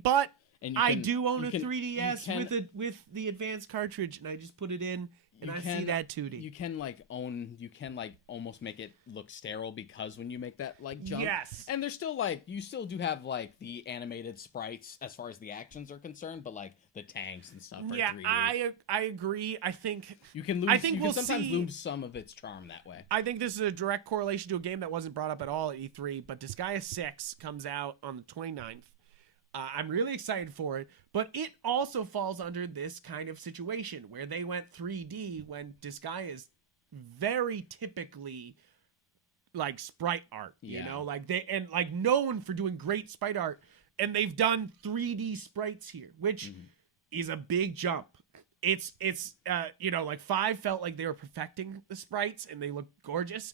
do own a 3DS with the advanced cartridge, and I just put it in, and I see that 2D. You can almost make it look sterile because when you make that like jump. Yes. And there's still like, you still do have like the animated sprites as far as the actions are concerned, but like the tanks and stuff are 3D. I agree. I think you can lose. We'll sometimes lose some of its charm that way. I think this is a direct correlation to a game that wasn't brought up at all at E3, but Disgaea 6 comes out on the 29th. I'm really excited for it, but it also falls under this kind of situation where they went 3D when Disgaea is very typically like sprite art, you know, like known for doing great sprite art, and they've done 3D sprites here, which is a big jump. It's like 5 felt like they were perfecting the sprites and they look gorgeous,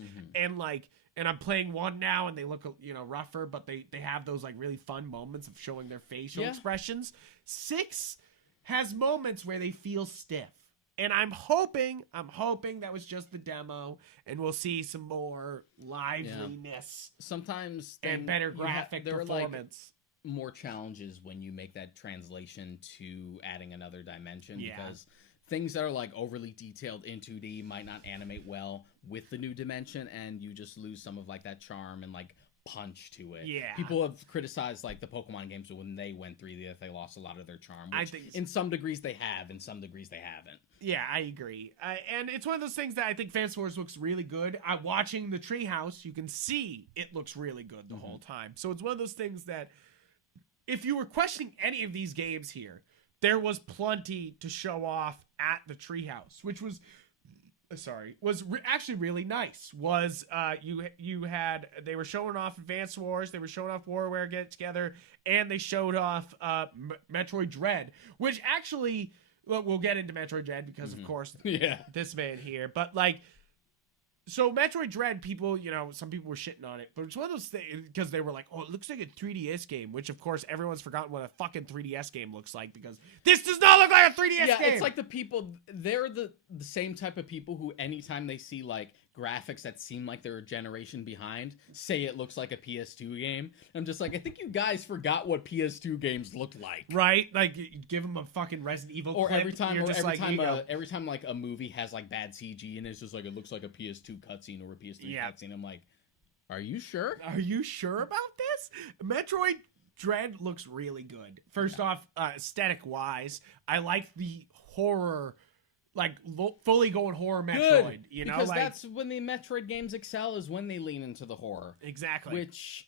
and I'm playing 1 now, and they look, rougher, but they have those like really fun moments of showing their facial expressions. 6 has moments where they feel stiff, and I'm hoping that was just the demo, and we'll see some more liveliness, sometimes, and better graphic performance. More challenges when you make that translation to adding another dimension, because things that are like overly detailed in 2D might not animate well with the new dimension, and you just lose some of like that charm and like punch to it. Yeah. People have criticized like the Pokemon games when they went 3D that they lost a lot of their charm. Which I think in some degrees they have, in some degrees they haven't. Yeah, I agree. And it's one of those things that I think Fans Wars looks really good. Watching the Treehouse, you can see it looks really good the whole time. So it's one of those things that if you were questioning any of these games here, there was plenty to show off at the Treehouse, which was actually really nice. They were showing off Advance Wars, they were showing off WarWare Get Together, and they showed off Metroid Dread, which actually, well, we'll get into Metroid Dread because of course this man here, but like, so Metroid Dread, people, some people were shitting on it, but it's one of those things because they were like, oh, it looks like a 3DS game, which of course everyone's forgotten what a fucking 3DS game looks like because this does not look like a 3DS game. Yeah, it's like the people, they're the same type of people who anytime they see like graphics that seem like they're a generation behind, say it looks like a PS2 game. I'm just like, I think you guys forgot what PS2 games looked like. Right? Like, you give them a fucking Resident Evil or clip, every time like a movie has like bad CG and it's just like it looks like a PS2 cutscene or a PS3 cutscene. I'm like, are you sure? Are you sure about this? Metroid Dread looks really good. First off, aesthetic wise, I like the horror, like fully going horror Metroid. Good, because that's when the Metroid games excel, is when they lean into the horror. Exactly. Which,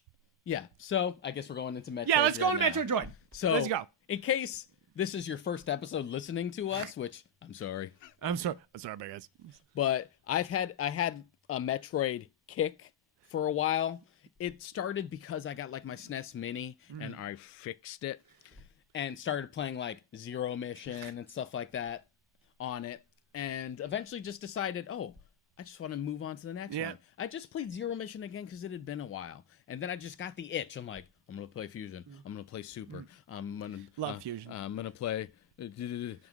so I guess we're going into Metroid. Yeah, let's go into now. Metroid Dread. So let's go. In case this is your first episode listening to us, which I'm sorry, I'm sorry, guys. But I had a Metroid kick for a while. It started because I got like my SNES Mini and I fixed it and started playing like Zero Mission and stuff like that on it, and eventually just decided, I just want to move on to the next one. I just played Zero Mission again because it had been a while, and then I just got the itch. I'm like, I'm gonna play Fusion. I'm gonna play Super. I'm gonna love Fusion. I'm gonna play.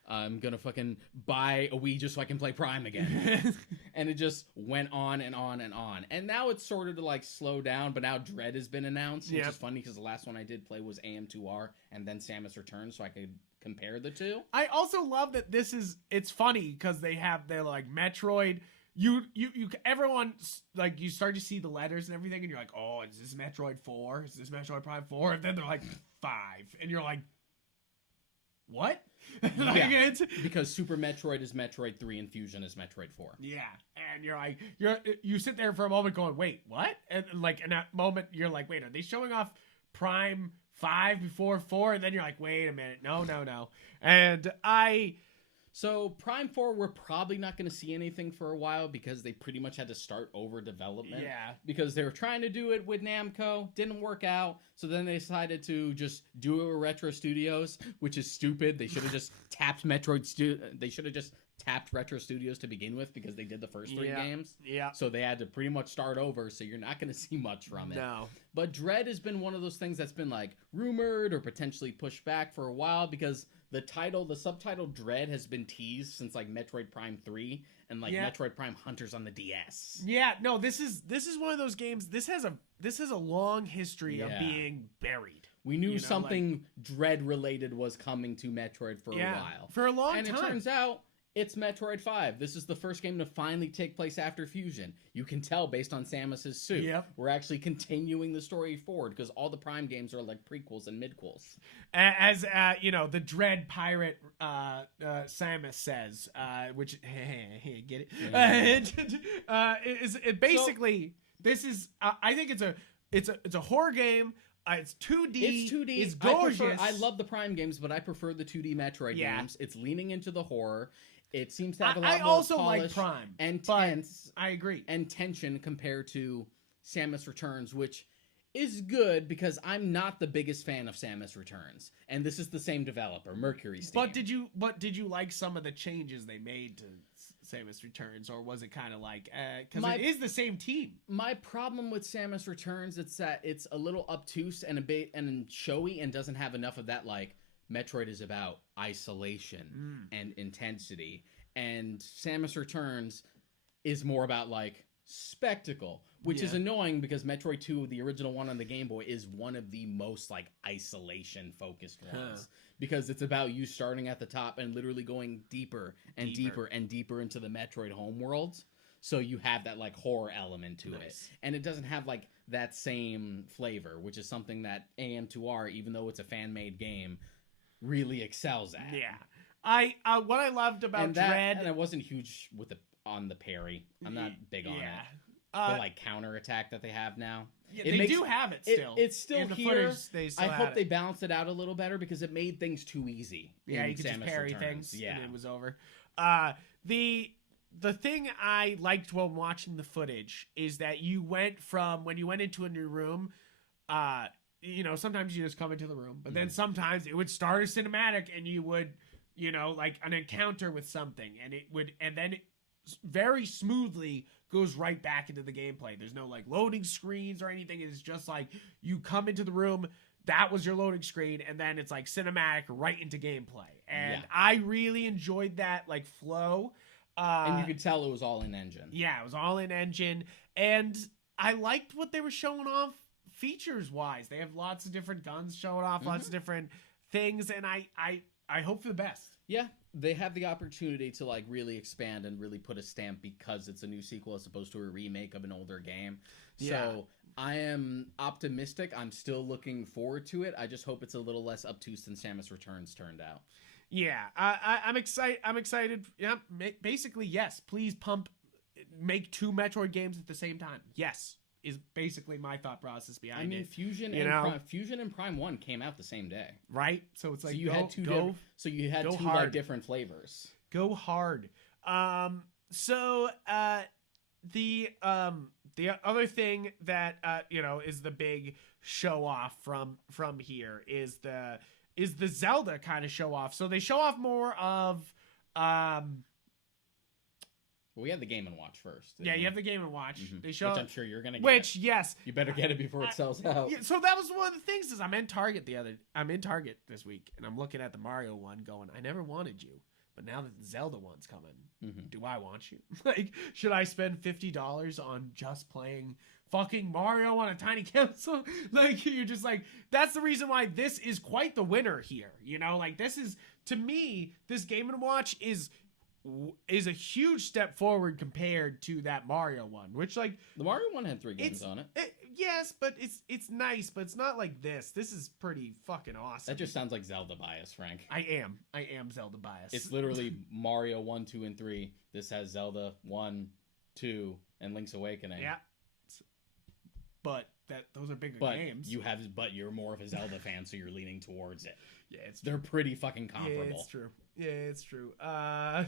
I'm gonna fucking buy a Wii just so I can play Prime again. And it just went on and on and on. And now it's sort of to like slow down, but now Dread has been announced, which is funny because the last one I did play was AM2R and then Samus Returns, so I could compare the two. I also love that it's funny because they're like Metroid. Everyone, like, you start to see the letters and everything, and you're like, oh, is this Metroid 4? Is this Metroid Prime 4? And then they're like 5, and you're like, what? Because Super Metroid is Metroid 3 and Fusion is Metroid 4. Yeah, and you're like, you sit there for a moment going, wait, what? And like in that moment, you're like, wait, are they showing off Prime 5 before 4? And then you're like, wait a minute, no. And So Prime 4, we're probably not going to see anything for a while because they pretty much had to start over development. Yeah. Because they were trying to do it with Namco, didn't work out, so then they decided to just do it with Retro Studios, which is stupid. They should have just tapped Retro Studios to begin with because they did the first 3 games. Yeah. So they had to pretty much start over, so you're not going to see much from it. No. But Dread has been one of those things that's been like rumored or potentially pushed back for a while because the subtitle Dread has been teased since like Metroid Prime 3 and like Metroid Prime Hunters on the DS. Yeah, no, this is one of those games. This has a long history of being buried. We knew something Dread related was coming to Metroid for a while. For a long time. And it turns out it's Metroid 5. This is the first game to finally take place after Fusion. You can tell based on Samus's suit. Yep. We're actually continuing the story forward because all the Prime games are like prequels and midquels. As the Dread Pirate Samus says, which get it? It basically this is I think it's a horror game. It's 2D. It's 2D. It's gorgeous. I love the Prime games, but I prefer the 2D Metroid games. It's leaning into the horror. It seems to have a lot more also polish like Prime and tense. I agree. And tension compared to Samus Returns, which is good because I'm not the biggest fan of Samus Returns, and this is the same developer, Mercury Steam. But did you like some of the changes they made to Samus Returns, or was it kind of like because it is the same team? My problem with Samus Returns is that it's a little obtuse and a bit and showy and doesn't have enough of that like Metroid is about isolation and intensity, and Samus Returns is more about like spectacle, which is annoying because Metroid 2, the original one on the Game Boy, is one of the most like isolation focused ones because it's about you starting at the top and literally going deeper and deeper and deeper into the Metroid homeworlds. so you have that like horror element to it, Nice. and it doesn't have like that same flavor, which is something that AM2R, even though it's a fan-made game, really excels at. Yeah. What I loved about Dread, and I wasn't huge with on the parry. I'm not big on it. The like counter attack that they have now. Yeah, they do have it still. It's still in the here. Footage, they still I hope it. they balanced it out a little better because it made things too easy. Yeah, you could just parry things, and it was over. The thing I liked while watching the footage is that you went from when you went into a new room. You know, sometimes you just come into the room, but then sometimes it would start a cinematic, and you would, you know, like an encounter with something, and then it very smoothly goes right back into the gameplay. There's no like loading screens or anything. It's just like you come into the room, that was your loading screen, and then it's like cinematic right into gameplay. And I really enjoyed that like flow. And you could tell it was all in engine. Yeah, it was all in engine. And I liked what they were showing off features wise. They have lots of different guns showing off, lots of different things, and I hope for the best. Yeah, they have the opportunity to like really expand and really put a stamp because it's a new sequel as opposed to a remake of an older game. So I am optimistic. I'm still looking forward to it. I just hope it's a little less obtuse than Samus Returns turned out. Yeah, I'm excited. I'm excited. Yeah, basically yes. Please make 2 Metroid games at the same time. Yes, is basically my thought process behind it. Fusion and Prime 1 came out the same day, right? So it's like you had two like different flavors. Go hard. The other thing that is the big show off from here is the Zelda kind of show off. So they show off more of Well, we have the Game & Watch first. Yeah, you have the Game & Watch. They show, which I'm sure you're gonna get. Which, yes, you better get it before it sells out. Yeah, so that was one of the things. Is I'm in Target this week, and I'm looking at the Mario one, going, I never wanted you, but now that the Zelda one's coming, do I want you? Like, should I spend $50 on just playing fucking Mario on a tiny console? Like, you're just like, that's the reason why this is quite the winner here. You know, like this is, to me, this Game & Watch is a huge step forward compared to that Mario one, which like the Mario one had 3 games on it. Yes, but it's nice, but it's not like this. This is pretty fucking awesome. That just sounds like Zelda bias, Frank. I am Zelda bias. It's literally Mario 1, 2, and 3. This has Zelda 1, 2, and Link's Awakening. Yeah, but those are bigger games. But you're more of a Zelda fan, so you're leaning towards it. Yeah, they're pretty fucking comparable. Yeah, it's true. I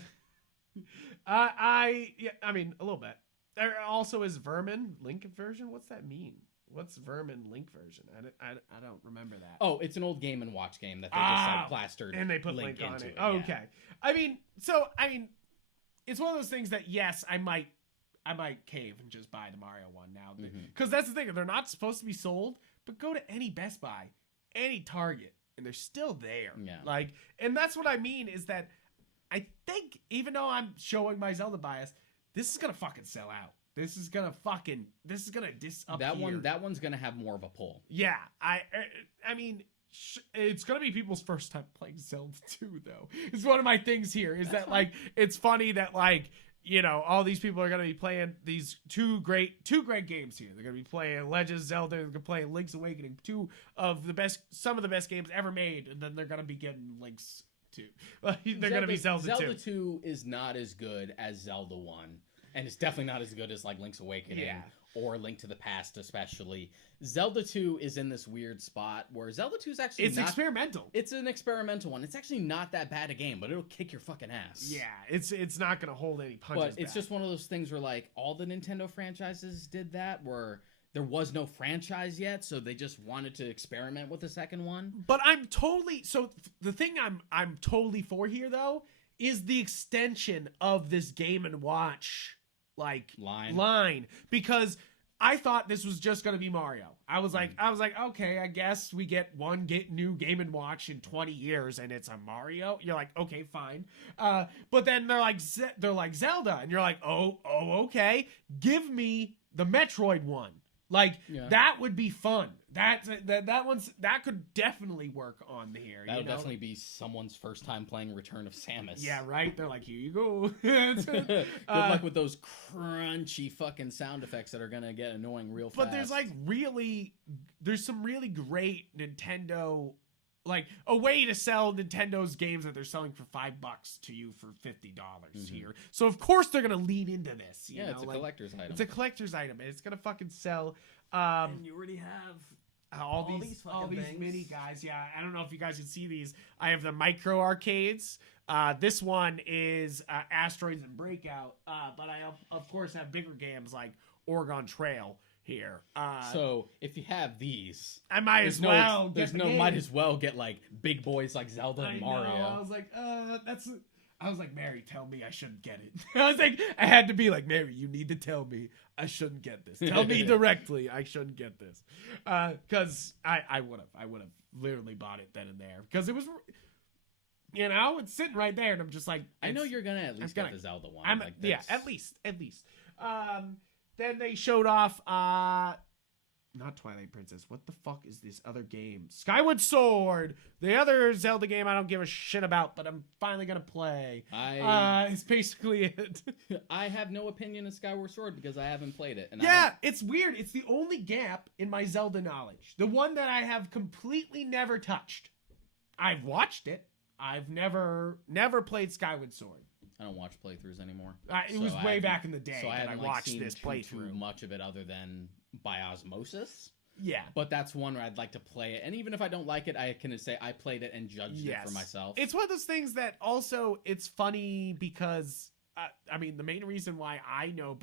mean, a little bit. There also is Vermin Link version. What's that mean? What's Vermin Link version? I don't remember that. Oh, it's an old Game & Watch game that they just like plastered and they put Link on into it. Oh, okay. I mean, it's one of those things that yes, I might cave and just buy the Mario one now, because that's the thing. They're not supposed to be sold, but go to any Best Buy, any Target, and they're still there. Yeah. Like, and that's what I mean is that I think even though I'm showing my Zelda bias, this is gonna fucking sell out. This is gonna disappear. That one's gonna have more of a pull. Yeah, I mean, it's gonna be people's first time playing Zelda 2, though. It's one of my things here is that like it's funny that like, you know, all these people are gonna be playing these two great games here. They're gonna be playing Legend of Zelda. They're gonna play Link's Awakening, some of the best games ever made, and then they're gonna be getting Link's 2. They're gonna be Zelda 2. Zelda 2 is not as good as Zelda 1, and it's definitely not as good as like Link's Awakening or Link to the Past, especially. Zelda 2 is in this weird spot where Zelda 2 is actually experimental. It's an experimental one. It's actually not that bad a game, but it'll kick your fucking ass. Yeah, it's not gonna hold any punches. But it's just one of those things where like all the Nintendo franchises did that, where there was no franchise yet, so they just wanted to experiment with the second one. But the thing I'm totally for here though is the extension of this Game & Watch like line, because I thought this was just gonna be Mario. I was like, okay, I guess we get one new Game & Watch in 20 years, and it's a Mario. You're like, okay, fine. But then they're like Zelda, and you're like, oh, okay, give me the Metroid one. Like Yeah. that would be fun. That could definitely work on here. That would definitely be someone's first time playing Return of Samus. Yeah, right. They're like, here you go. Good luck with those crunchy fucking sound effects that are gonna get annoying real fast. But there's some really great Nintendo, like a way to sell Nintendo's games that they're selling for $5 to you for $50 here. So of course they're gonna lean into this. You know? It's a collector's item. It's a collector's item, and it's gonna fucking sell. And you already have all these mini guys. Yeah, I don't know if you guys can see these. I have the micro arcades. This one is Asteroids and Breakout. But I of course have bigger games like Oregon Trail here. So if you have these, I might as well. Might as well get like big boys like Zelda and Mario. I was like, I was like, Mary, tell me I shouldn't get it. I was like, I had to be like, Mary, you need to tell me I shouldn't get this. Tell me directly I shouldn't get this. Because I would have literally bought it then and there. Because it was, you know, it's sitting right there, and I'm just like, I know you're gonna at least get the Zelda one. At least. Then they showed off, not Twilight Princess. What the fuck is this other game? Skyward Sword. The other Zelda game I don't give a shit about, but I'm finally gonna play. It's basically it. I have no opinion of Skyward Sword because I haven't played it. And it's weird. It's the only gap in my Zelda knowledge. The one that I have completely never touched. I've watched it. I've never played Skyward Sword. I don't watch playthroughs anymore. It was way back in the day that I watched this playthrough. Too much of it other than by osmosis. Yeah. But that's one where I'd like to play it. And even if I don't like it, I can say I played it and judged it for myself. It's one of those things that also, it's funny because, I mean, the main reason why I know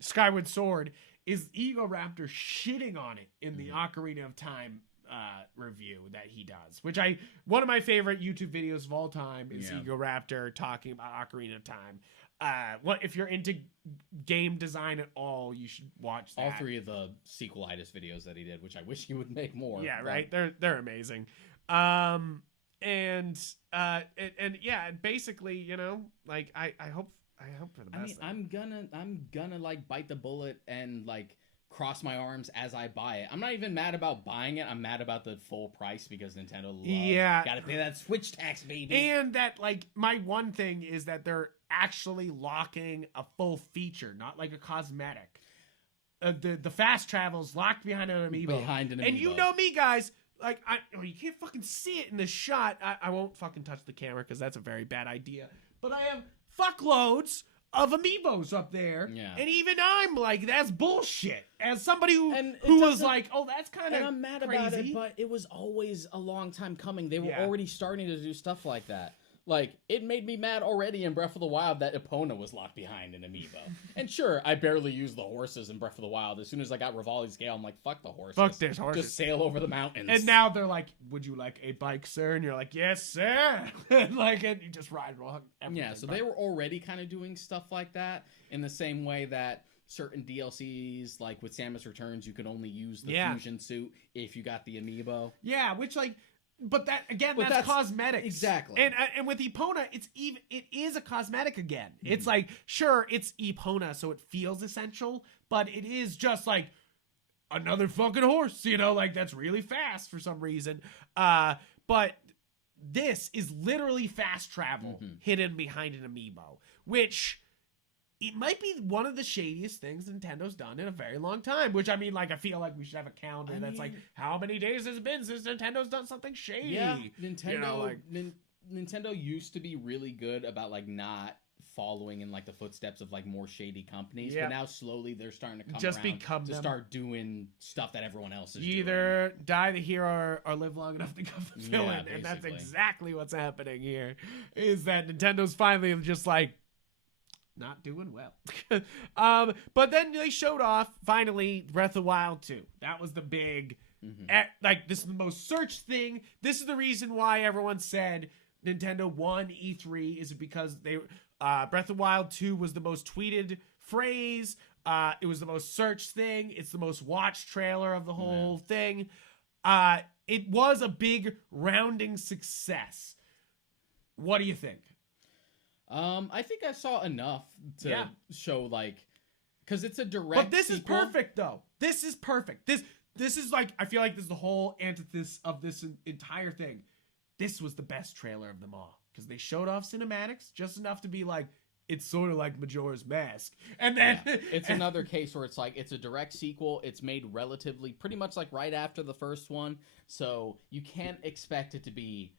Skyward Sword is Ego Raptor shitting on it in the Ocarina of Time review that he does, which one of my favorite YouTube videos of all time is Ego Raptor talking about Ocarina of Time. If you're into game design at all, you should watch that. All three of the sequelitis videos that he did, which I wish he would make more. Yeah, right. They're amazing. And yeah, basically, you know, like I hope for the best. I mean, I'm gonna like bite the bullet and like cross my arms as I buy it. I'm not even mad about buying it. I'm mad about the full price because Nintendo gotta pay that Switch tax, baby. And that, like, my one thing is that they're actually locking a full feature, not like a cosmetic. The fast travel's locked behind an amiibo. And you know me, guys. Like, you can't fucking see it in the shot. I won't fucking touch the camera because that's a very bad idea. But I have fuckloads of amiibos up there, and even I'm like, that's bullshit. As somebody who was like, oh, that's kind of crazy. I'm mad about it, but it was always a long time coming. They were already starting to do stuff like that. Like, it made me mad already in Breath of the Wild that Epona was locked behind an amiibo. And sure, I barely used the horses in Breath of the Wild. As soon as I got Rivali's Gale, I'm like, fuck the horses. Fuck this horses. Just sail over the mountains. And now they're like, would you like a bike, sir? And you're like, yes, sir. Like, and you just ride along. Yeah, so they were already kind of doing stuff like that in the same way that certain DLCs, like with Samus Returns, you could only use the fusion suit if you got the amiibo. Yeah, which, like, but that again, that's cosmetics. Exactly. And with Epona, it is a cosmetic again. Mm-hmm. It's like, sure, it's Epona, so it feels essential, but it is just like another fucking horse, you know, like that's really fast for some reason. But this is literally fast travel hidden behind an amiibo, which it might be one of the shadiest things Nintendo's done in a very long time, which, I mean, like, I feel like we should have a calendar that's like, how many days has it been since Nintendo's done something shady? Yeah, Nintendo, you know, like, Nintendo used to be really good about, like, not following in, like, the footsteps of, like, more shady companies, but now slowly they're starting to come around to start doing stuff that everyone else is doing. Either die the hero or live long enough to become the villain, and that's exactly what's happening here, is that Nintendo's finally just like, not doing well. But then they showed off finally Breath of the Wild 2. That was the big like, this is the most searched thing. This is the reason why everyone said Nintendo won E3, is because they Breath of the Wild 2 was the most tweeted phrase. It was the most searched thing. It's the most watched trailer of the whole thing. It was a big rounding success. What do you think? I think I saw enough to show, like, Because it's a direct But this sequel. is perfect, though. This is perfect. This is like, I feel like this is the whole antithesis of this entire thing. This was the best trailer of them all. Because they showed off cinematics just enough to be like, it's sort of like Majora's Mask. And then... Yeah. It's another case where it's like, it's a direct sequel. It's made relatively, pretty much like right after the first one. So you can't expect it to be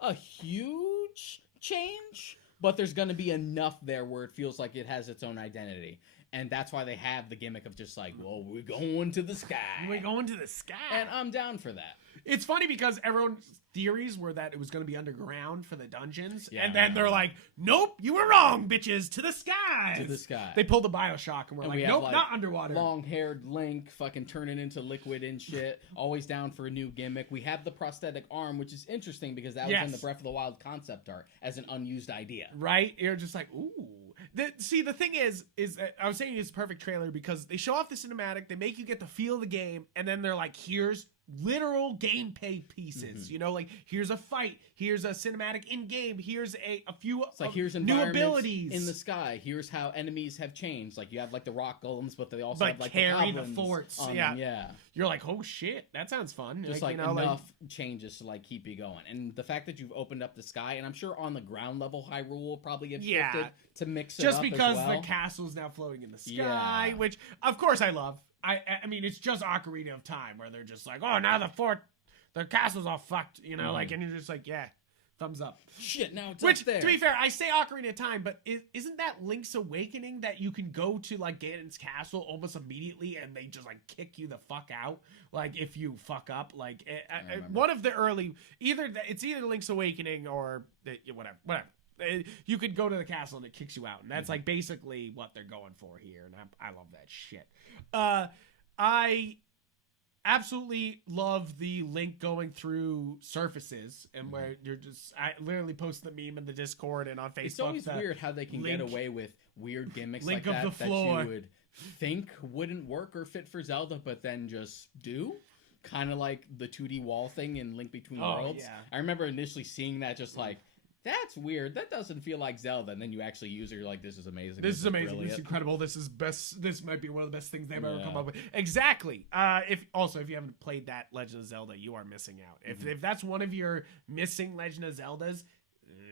a huge change. But there's going to be enough there where it feels like it has its own identity. And that's why they have the gimmick of just like, well, we're going to the sky. We're going to the sky. And I'm down for that. It's funny because everyone's theories were that it was going to be underground for the dungeons. Yeah, and then they're like, nope, you were wrong, bitches. To the sky. To the sky. They pulled the Bioshock and we're And like, we have, nope, like, not underwater. Long-haired Link fucking turning into liquid and shit. Always down for a new gimmick. We have the prosthetic arm, which is interesting because that was in the Breath of the Wild concept art as an unused idea. Right? You're just like, ooh. See, the thing is that I was saying it's a perfect trailer because they show off the cinematic, they make you get to feel the game, and then they're like, here's literal gameplay pieces. You know, like, here's a fight, here's a cinematic in-game, here's a few It's like, here's new abilities in the sky, here's how enemies have changed. Like, you have like the rock golems, but they also like have like carry the the goblins forts. on Yeah. them. Yeah. You're like, oh shit, that sounds fun. Just like you know, enough changes to like keep you going. And the fact that you've opened up the sky, and I'm sure on the ground level Hyrule will probably get shifted to mix it just up because as well. the castle's now floating in the sky, Yeah. which of course I love. I mean, it's just Ocarina of Time where they're just like, oh, now the castle's all fucked, you know, like, and you're just like, yeah, thumbs up. Shit, now it's Which, up there. to be fair, I say Ocarina of Time, but isn't that Link's Awakening that you can go to, like, Ganon's castle almost immediately and they just, like, kick you the fuck out? Like, if you fuck up, like, one of the early, it's either Link's Awakening or whatever. You could go to the castle and it kicks you out. And that's, like, basically what they're going for here. And I love that shit. I absolutely love the Link going through surfaces and where you're just, I literally posted the meme in the Discord and on Facebook. It's always weird how they can get away with weird gimmicks Link like of that the floor. that you would think wouldn't work or fit for Zelda, but then just do. Kind of like the 2D wall thing in Link Between Worlds. Yeah. I remember initially seeing that just like, that's weird. That doesn't feel like Zelda. And then you actually use it. You're like, this is amazing. This is amazing. Brilliant. This is incredible. This is best. This might be one of the best things they've ever Yeah. come up with. Exactly. If you haven't played that Legend of Zelda, you are missing out. If that's one of your missing Legend of Zeldas,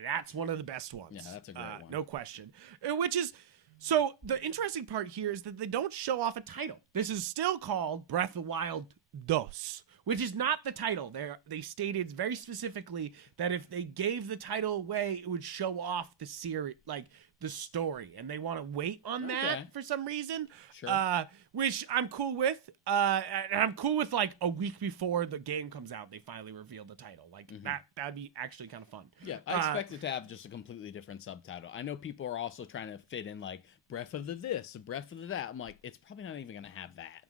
that's one of the best ones. Yeah, that's a great one. No question. Which is, so the interesting part here is that they don't show off a title. This is still called Breath of the Wild DOS, which is not the title. They stated very specifically that if they gave the title away, it would show off the series, like the story, and they want to wait on that for some reason. Sure. Which I'm cool with. And I'm cool with, like, a week before the game comes out, they finally reveal the title. Like, that'd be actually kind of fun. Yeah, I expect it to have just a completely different subtitle. I know people are also trying to fit in, like, Breath of the this, Breath of the that. I'm like, it's probably not even going to have that.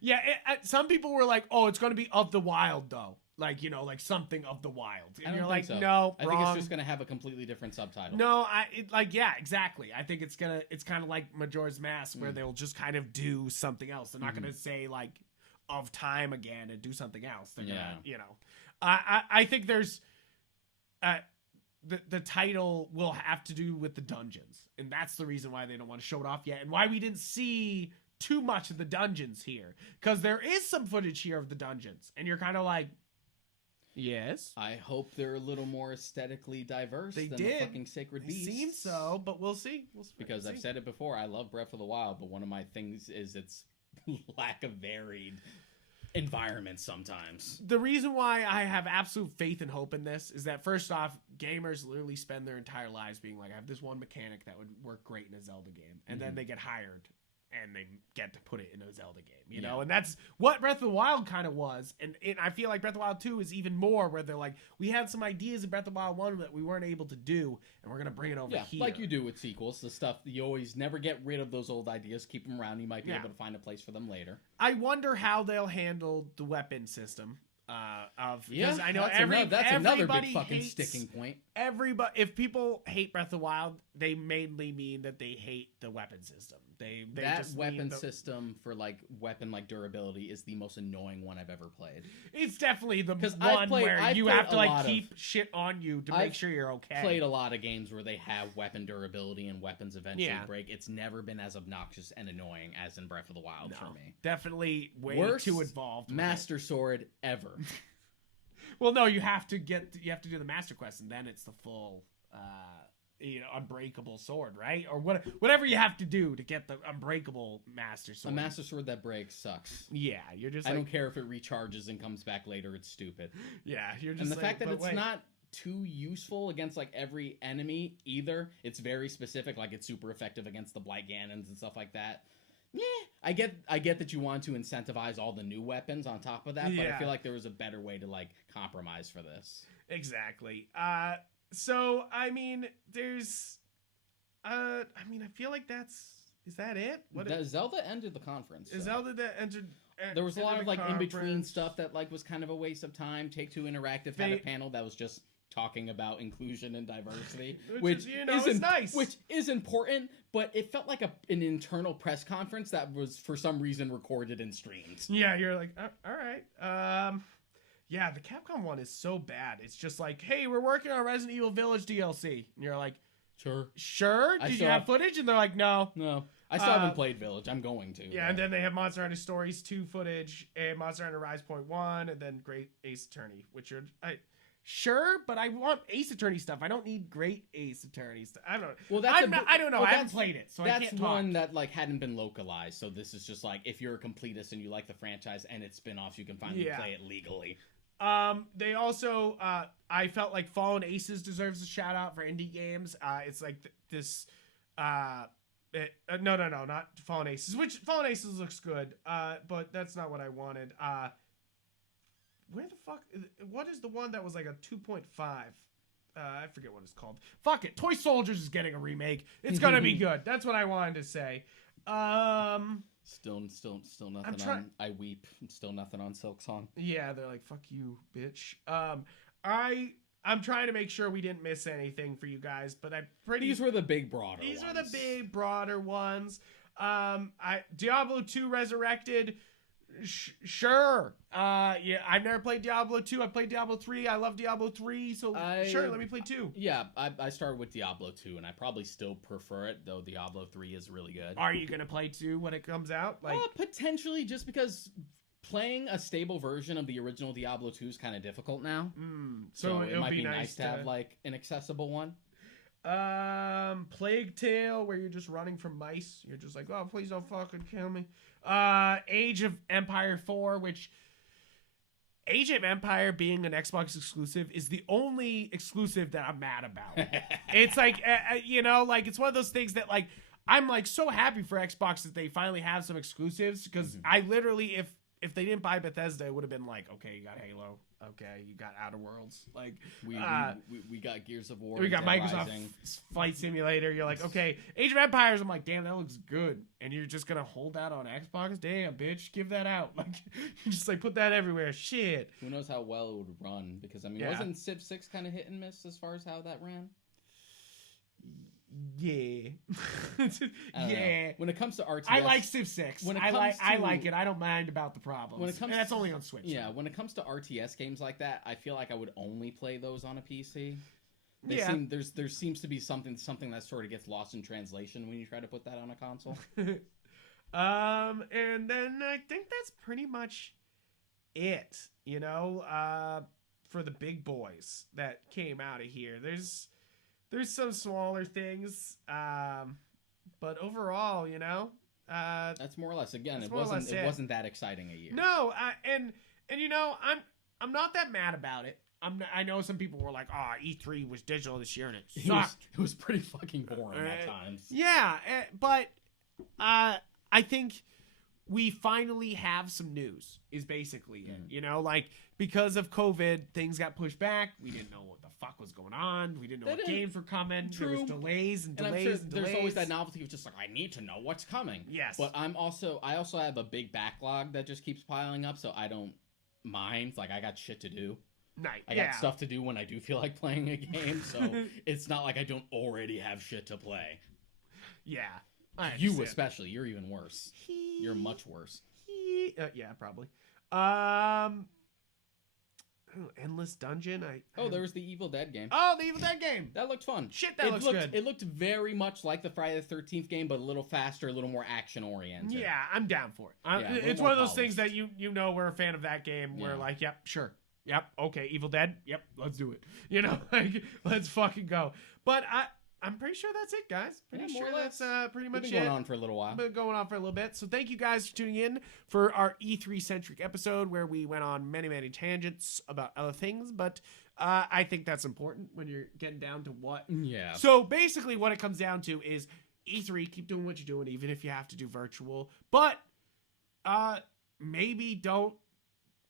Yeah, some people were like, "Oh, it's going to be of the wild, though." Like, you know, like something of the wild. And I don't you're think like, so. no, I wrong. think it's just going to have a completely different subtitle. No, yeah, exactly. I think it's kind of like Majora's Mask, where they'll just kind of do something else. They're not going to say, like, of time again and do something else. They're gonna, you know. I think there's the title will have to do with the dungeons, and that's the reason why they don't want to show it off yet, and why we didn't see too much of the dungeons here, because there is some footage here of the dungeons, and you're kind of like, yes. I hope they're a little more aesthetically diverse than the fucking Sacred Beasts. It seems so, but we'll see. Because I've said it before, I love Breath of the Wild, but one of my things is its lack of varied environments sometimes. The reason why I have absolute faith and hope in this is that, first off, gamers literally spend their entire lives being like, I have this one mechanic that would work great in a Zelda game, and then they get hired and they get to put it in a Zelda game, you know? And that's what Breath of the Wild kind of was. And I feel like Breath of the Wild 2 is even more, where they're like, we had some ideas in Breath of the Wild 1 that we weren't able to do, and we're going to bring it over here. Like you do with sequels. The stuff, you always never get rid of those old ideas, keep them around. You might be able to find a place for them later. I wonder how they'll handle the weapon system. Because I know that's another big everybody fucking hates, sticking point. Everybody, if people hate Breath of the Wild, they mainly mean that they hate the weapon system. They that just weapon need system for like weapon like durability is the most annoying one I've ever played. It's definitely the 'Cause one where I've you played have to a like lot keep shit on you to make I've sure you're okay. Played a lot of games where they have weapon durability and weapons eventually Yeah. break. It's never been as obnoxious and annoying as in Breath of the Wild for me. Definitely way Worst too involved. with Master Sword ever. it. Well, no, you have to do the Master Quest, and then it's the full, unbreakable sword, right? Or whatever you have to do to get the unbreakable Master A Sword. Master Sword that breaks sucks. Yeah, you're just. I Like, don't care if it recharges and comes back later. It's stupid. Yeah, you're just. And the like, fact that but it's wait. not too useful against like every enemy either. It's very specific. Like it's super effective against the Blight Ganons and stuff like that. Yeah, I get that you want to incentivize all the new weapons on top of that, but I Yeah. feel like there was a better way to like compromise for this. Exactly. So I mean, there's. I feel like is that it? Zelda ended the conference. Is so. Zelda that entered? There was a lot entered of the like in between conference. stuff that like was kind of a waste of time. Take-Two Interactive had a panel that was just talking about inclusion and diversity, which is, it's nice. Which is important, but it felt like an internal press conference that was for some reason recorded and streamed. Yeah, you're like, all right. Yeah, the Capcom one is so bad. It's just like, hey, we're working on Resident Evil Village DLC, and you're like, sure. Did you have footage? And they're like, no. I still haven't played Village. I'm going to. Yeah, and then they have Monster Hunter Stories 2 footage, and Monster Hunter Rise Point 1, and then Great Ace Attorney, which are sure, but I want Ace Attorney stuff. I don't need Great Ace Attorney stuff. I don't know. Well, I don't know. I haven't played it, so I can't that's talk. one that like hadn't been localized. So this is just like if you're a completist and you like the franchise and its spin-offs, you can finally play it legally. They also, I felt like Fallen Aces deserves a shout out for indie games. It's like this, no, not Fallen Aces, which Fallen Aces looks good. But that's not what I wanted. Where the fuck, what is the one that was like a 2.5? I forget what it's called. Fuck it. Toy Soldiers is getting a remake. It's gonna be good. That's what I wanted to say. Still nothing on I Weep. Still nothing on Silk Song. Yeah, they're like, fuck you, bitch. I'm trying to make sure we didn't miss anything for you guys, but These were the big broader ones. These were the big broader ones. Diablo 2 Resurrected. Sure. Yeah, I've never played Diablo 2. I played Diablo 3. I love Diablo 3, so sure, let me play 2. Yeah, I started with Diablo 2, and I probably still prefer it, though Diablo 3 is really good. Are you gonna play 2 when it comes out? Like, potentially, just because playing a stable version of the original Diablo 2 is kind of difficult now. So it might be nice to have like an accessible one. Plague Tale, where you're just running from mice. You're just like, oh, please don't fucking kill me. Age of Empire 4, which Age of Empire being an Xbox exclusive is the only exclusive that I'm mad about. It's like, like it's one of those things that like, I'm like so happy for Xbox that they finally have some exclusives because I literally, if they didn't buy Bethesda, it would have been like, okay, you got Halo. Okay, you got Outer Worlds. Like we got Gears of War. We got Dead Microsoft Rising. Flight Simulator. You're like, okay, Age of Empires. I'm like, damn, that looks good. And you're just gonna hold that on Xbox? Damn, bitch, give that out. Like, you just like put that everywhere. Shit. Who knows how well it would run? Because I mean, wasn't Civ 6 kind of hit and miss as far as how that ran? Yeah. Know. When it comes to RTS, I like Civ 6. I like it. I don't mind about the problems. When it comes, and that's only on Switch. Yeah, when it comes to RTS games like that, I feel like I would only play those on a PC. There seems to be something that sort of gets lost in translation when you try to put that on a console. And then I think that's pretty much it. For the big boys that came out of here. There's some smaller things, but overall, that's more or less. Again, it wasn't that exciting a year. No, and I'm not that mad about it. I know some people were like, E3 was digital this year and it sucked. It was pretty fucking boring at times. Yeah, but I think we finally have some news is basically it. Like because of COVID, things got pushed back. We didn't know what the fuck was going on. We didn't know what games were coming. True. There was delays and I'm delays sure and delays. There's always that novelty of just like, I need to know what's coming. Yes. But I also have a big backlog that just keeps piling up, so I don't mind. Like I got shit to do. I got stuff to do when I do feel like playing a game, so it's not like I don't already have shit to play. Yeah. You especially. You're even worse. You're much worse. Yeah, probably. Endless Dungeon. There was the Evil Dead game. Oh, the Evil Dead game. That looked fun. Shit, that looks good. It looked very much like the Friday the 13th game, but a little faster, a little more action oriented. Yeah, I'm down for it. Yeah, it's one of those things that you know we're a fan of that game. We're like, yep, sure. Yep, okay, Evil Dead. Yep, let's do it. You know, like, let's fucking go. But I'm pretty sure that's it, guys. Pretty sure that's pretty much it. Been going on for a little while. Been going on for a little bit. So thank you guys for tuning in for our E3-centric episode where we went on many, many tangents about other things. But I think that's important when you're getting down to what. Yeah. So basically what it comes down to is E3, keep doing what you're doing, even if you have to do virtual. But maybe don't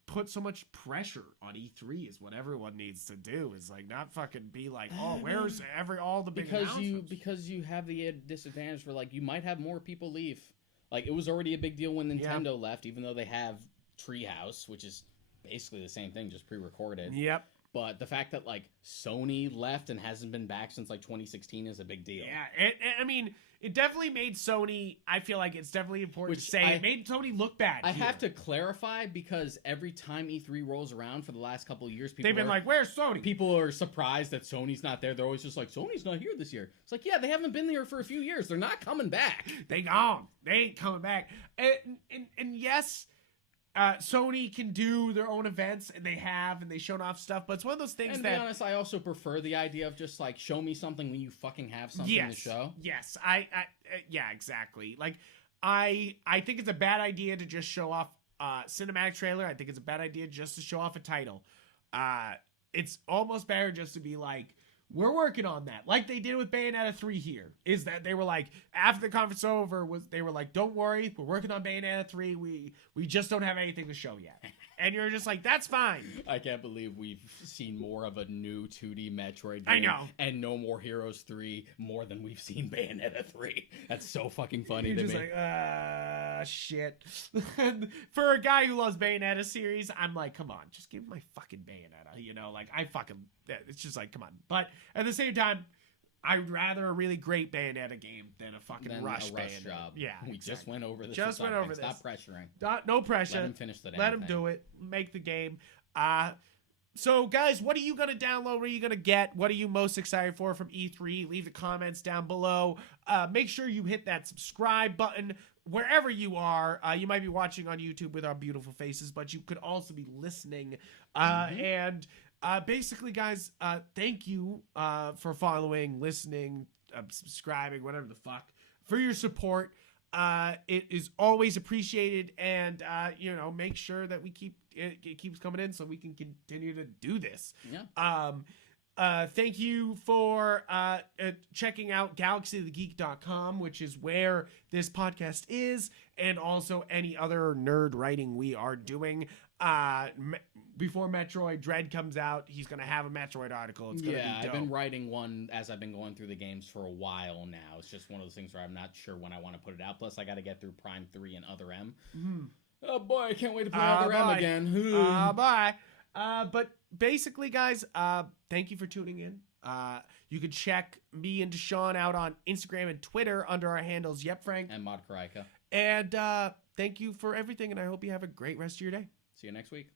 put so much pressure on E3 is what everyone needs to do, is like not fucking be like, oh, where's all the big announcements? Because you have the disadvantage where like you might have more people leave. Like it was already a big deal when Nintendo left, even though they have Treehouse, which is basically the same thing, just pre-recorded. Yep. But the fact that like Sony left and hasn't been back since like 2016 is a big deal. Yeah, I mean, it definitely made Sony. I feel like it's definitely important to say it made Sony look bad. I have to clarify because every time E3 rolls around for the last couple of years, they've been like, "Where's Sony?" People are surprised that Sony's not there. They're always just like, "Sony's not here this year." It's like, yeah, they haven't been there for a few years. They're not coming back. They gone. They ain't coming back. And yes. Sony can do their own events, and they showed off stuff, but it's one of those things and that... to be honest, I also prefer the idea of just, like, show me something when you fucking have something to show. Yes, yeah, exactly. Like, I think it's a bad idea to just show off a cinematic trailer. I think it's a bad idea just to show off a title. It's almost better just to be like, we're working on that, like they did with Bayonetta 3 here, is that they were like, after the conference over, they were like, don't worry, we're working on Bayonetta 3, we just don't have anything to show yet. And you're just like, that's fine. I can't believe we've seen more of a new 2D Metroid game. I know. And No More Heroes 3 more than we've seen Bayonetta 3. That's so fucking funny you're to just me. Like, shit. For a guy who loves Bayonetta series, I'm like, come on, just give my fucking Bayonetta, you know? Like, it's just like, come on. But at the same time, I'd rather a really great Bayonetta game than a fucking rush Bayonetta job. Yeah, we just went over this. Just went over this. Stop pressuring. No pressure. Let him finish the damn Let him do it. Make the game. So guys, what are you gonna download? What are you gonna get? What are you most excited for from E3? Leave the comments down below. Make sure you hit that subscribe button wherever you are. You might be watching on YouTube with our beautiful faces, but you could also be listening. And basically, guys, thank you for following, listening, subscribing, whatever the fuck, for your support. It is always appreciated, and make sure that it keeps coming in so we can continue to do this. Yeah. Thank you for checking out galaxyofthegeek.com, which is where this podcast is, and also any other nerd writing we are doing. Before Metroid Dread comes out, he's going to have a Metroid article. It's going to be dope. I've been writing one as I've been going through the games for a while now. It's just one of those things where I'm not sure when I want to put it out. Plus, I got to get through Prime 3 and Other M. Oh boy, I can't wait to play Other M again. Bye. But basically, guys, thank you for tuning in. You can check me and Deshaun out on Instagram and Twitter under our handles Yupfrank and Mod Karaika. And thank you for everything, and I hope you have a great rest of your day. See you next week.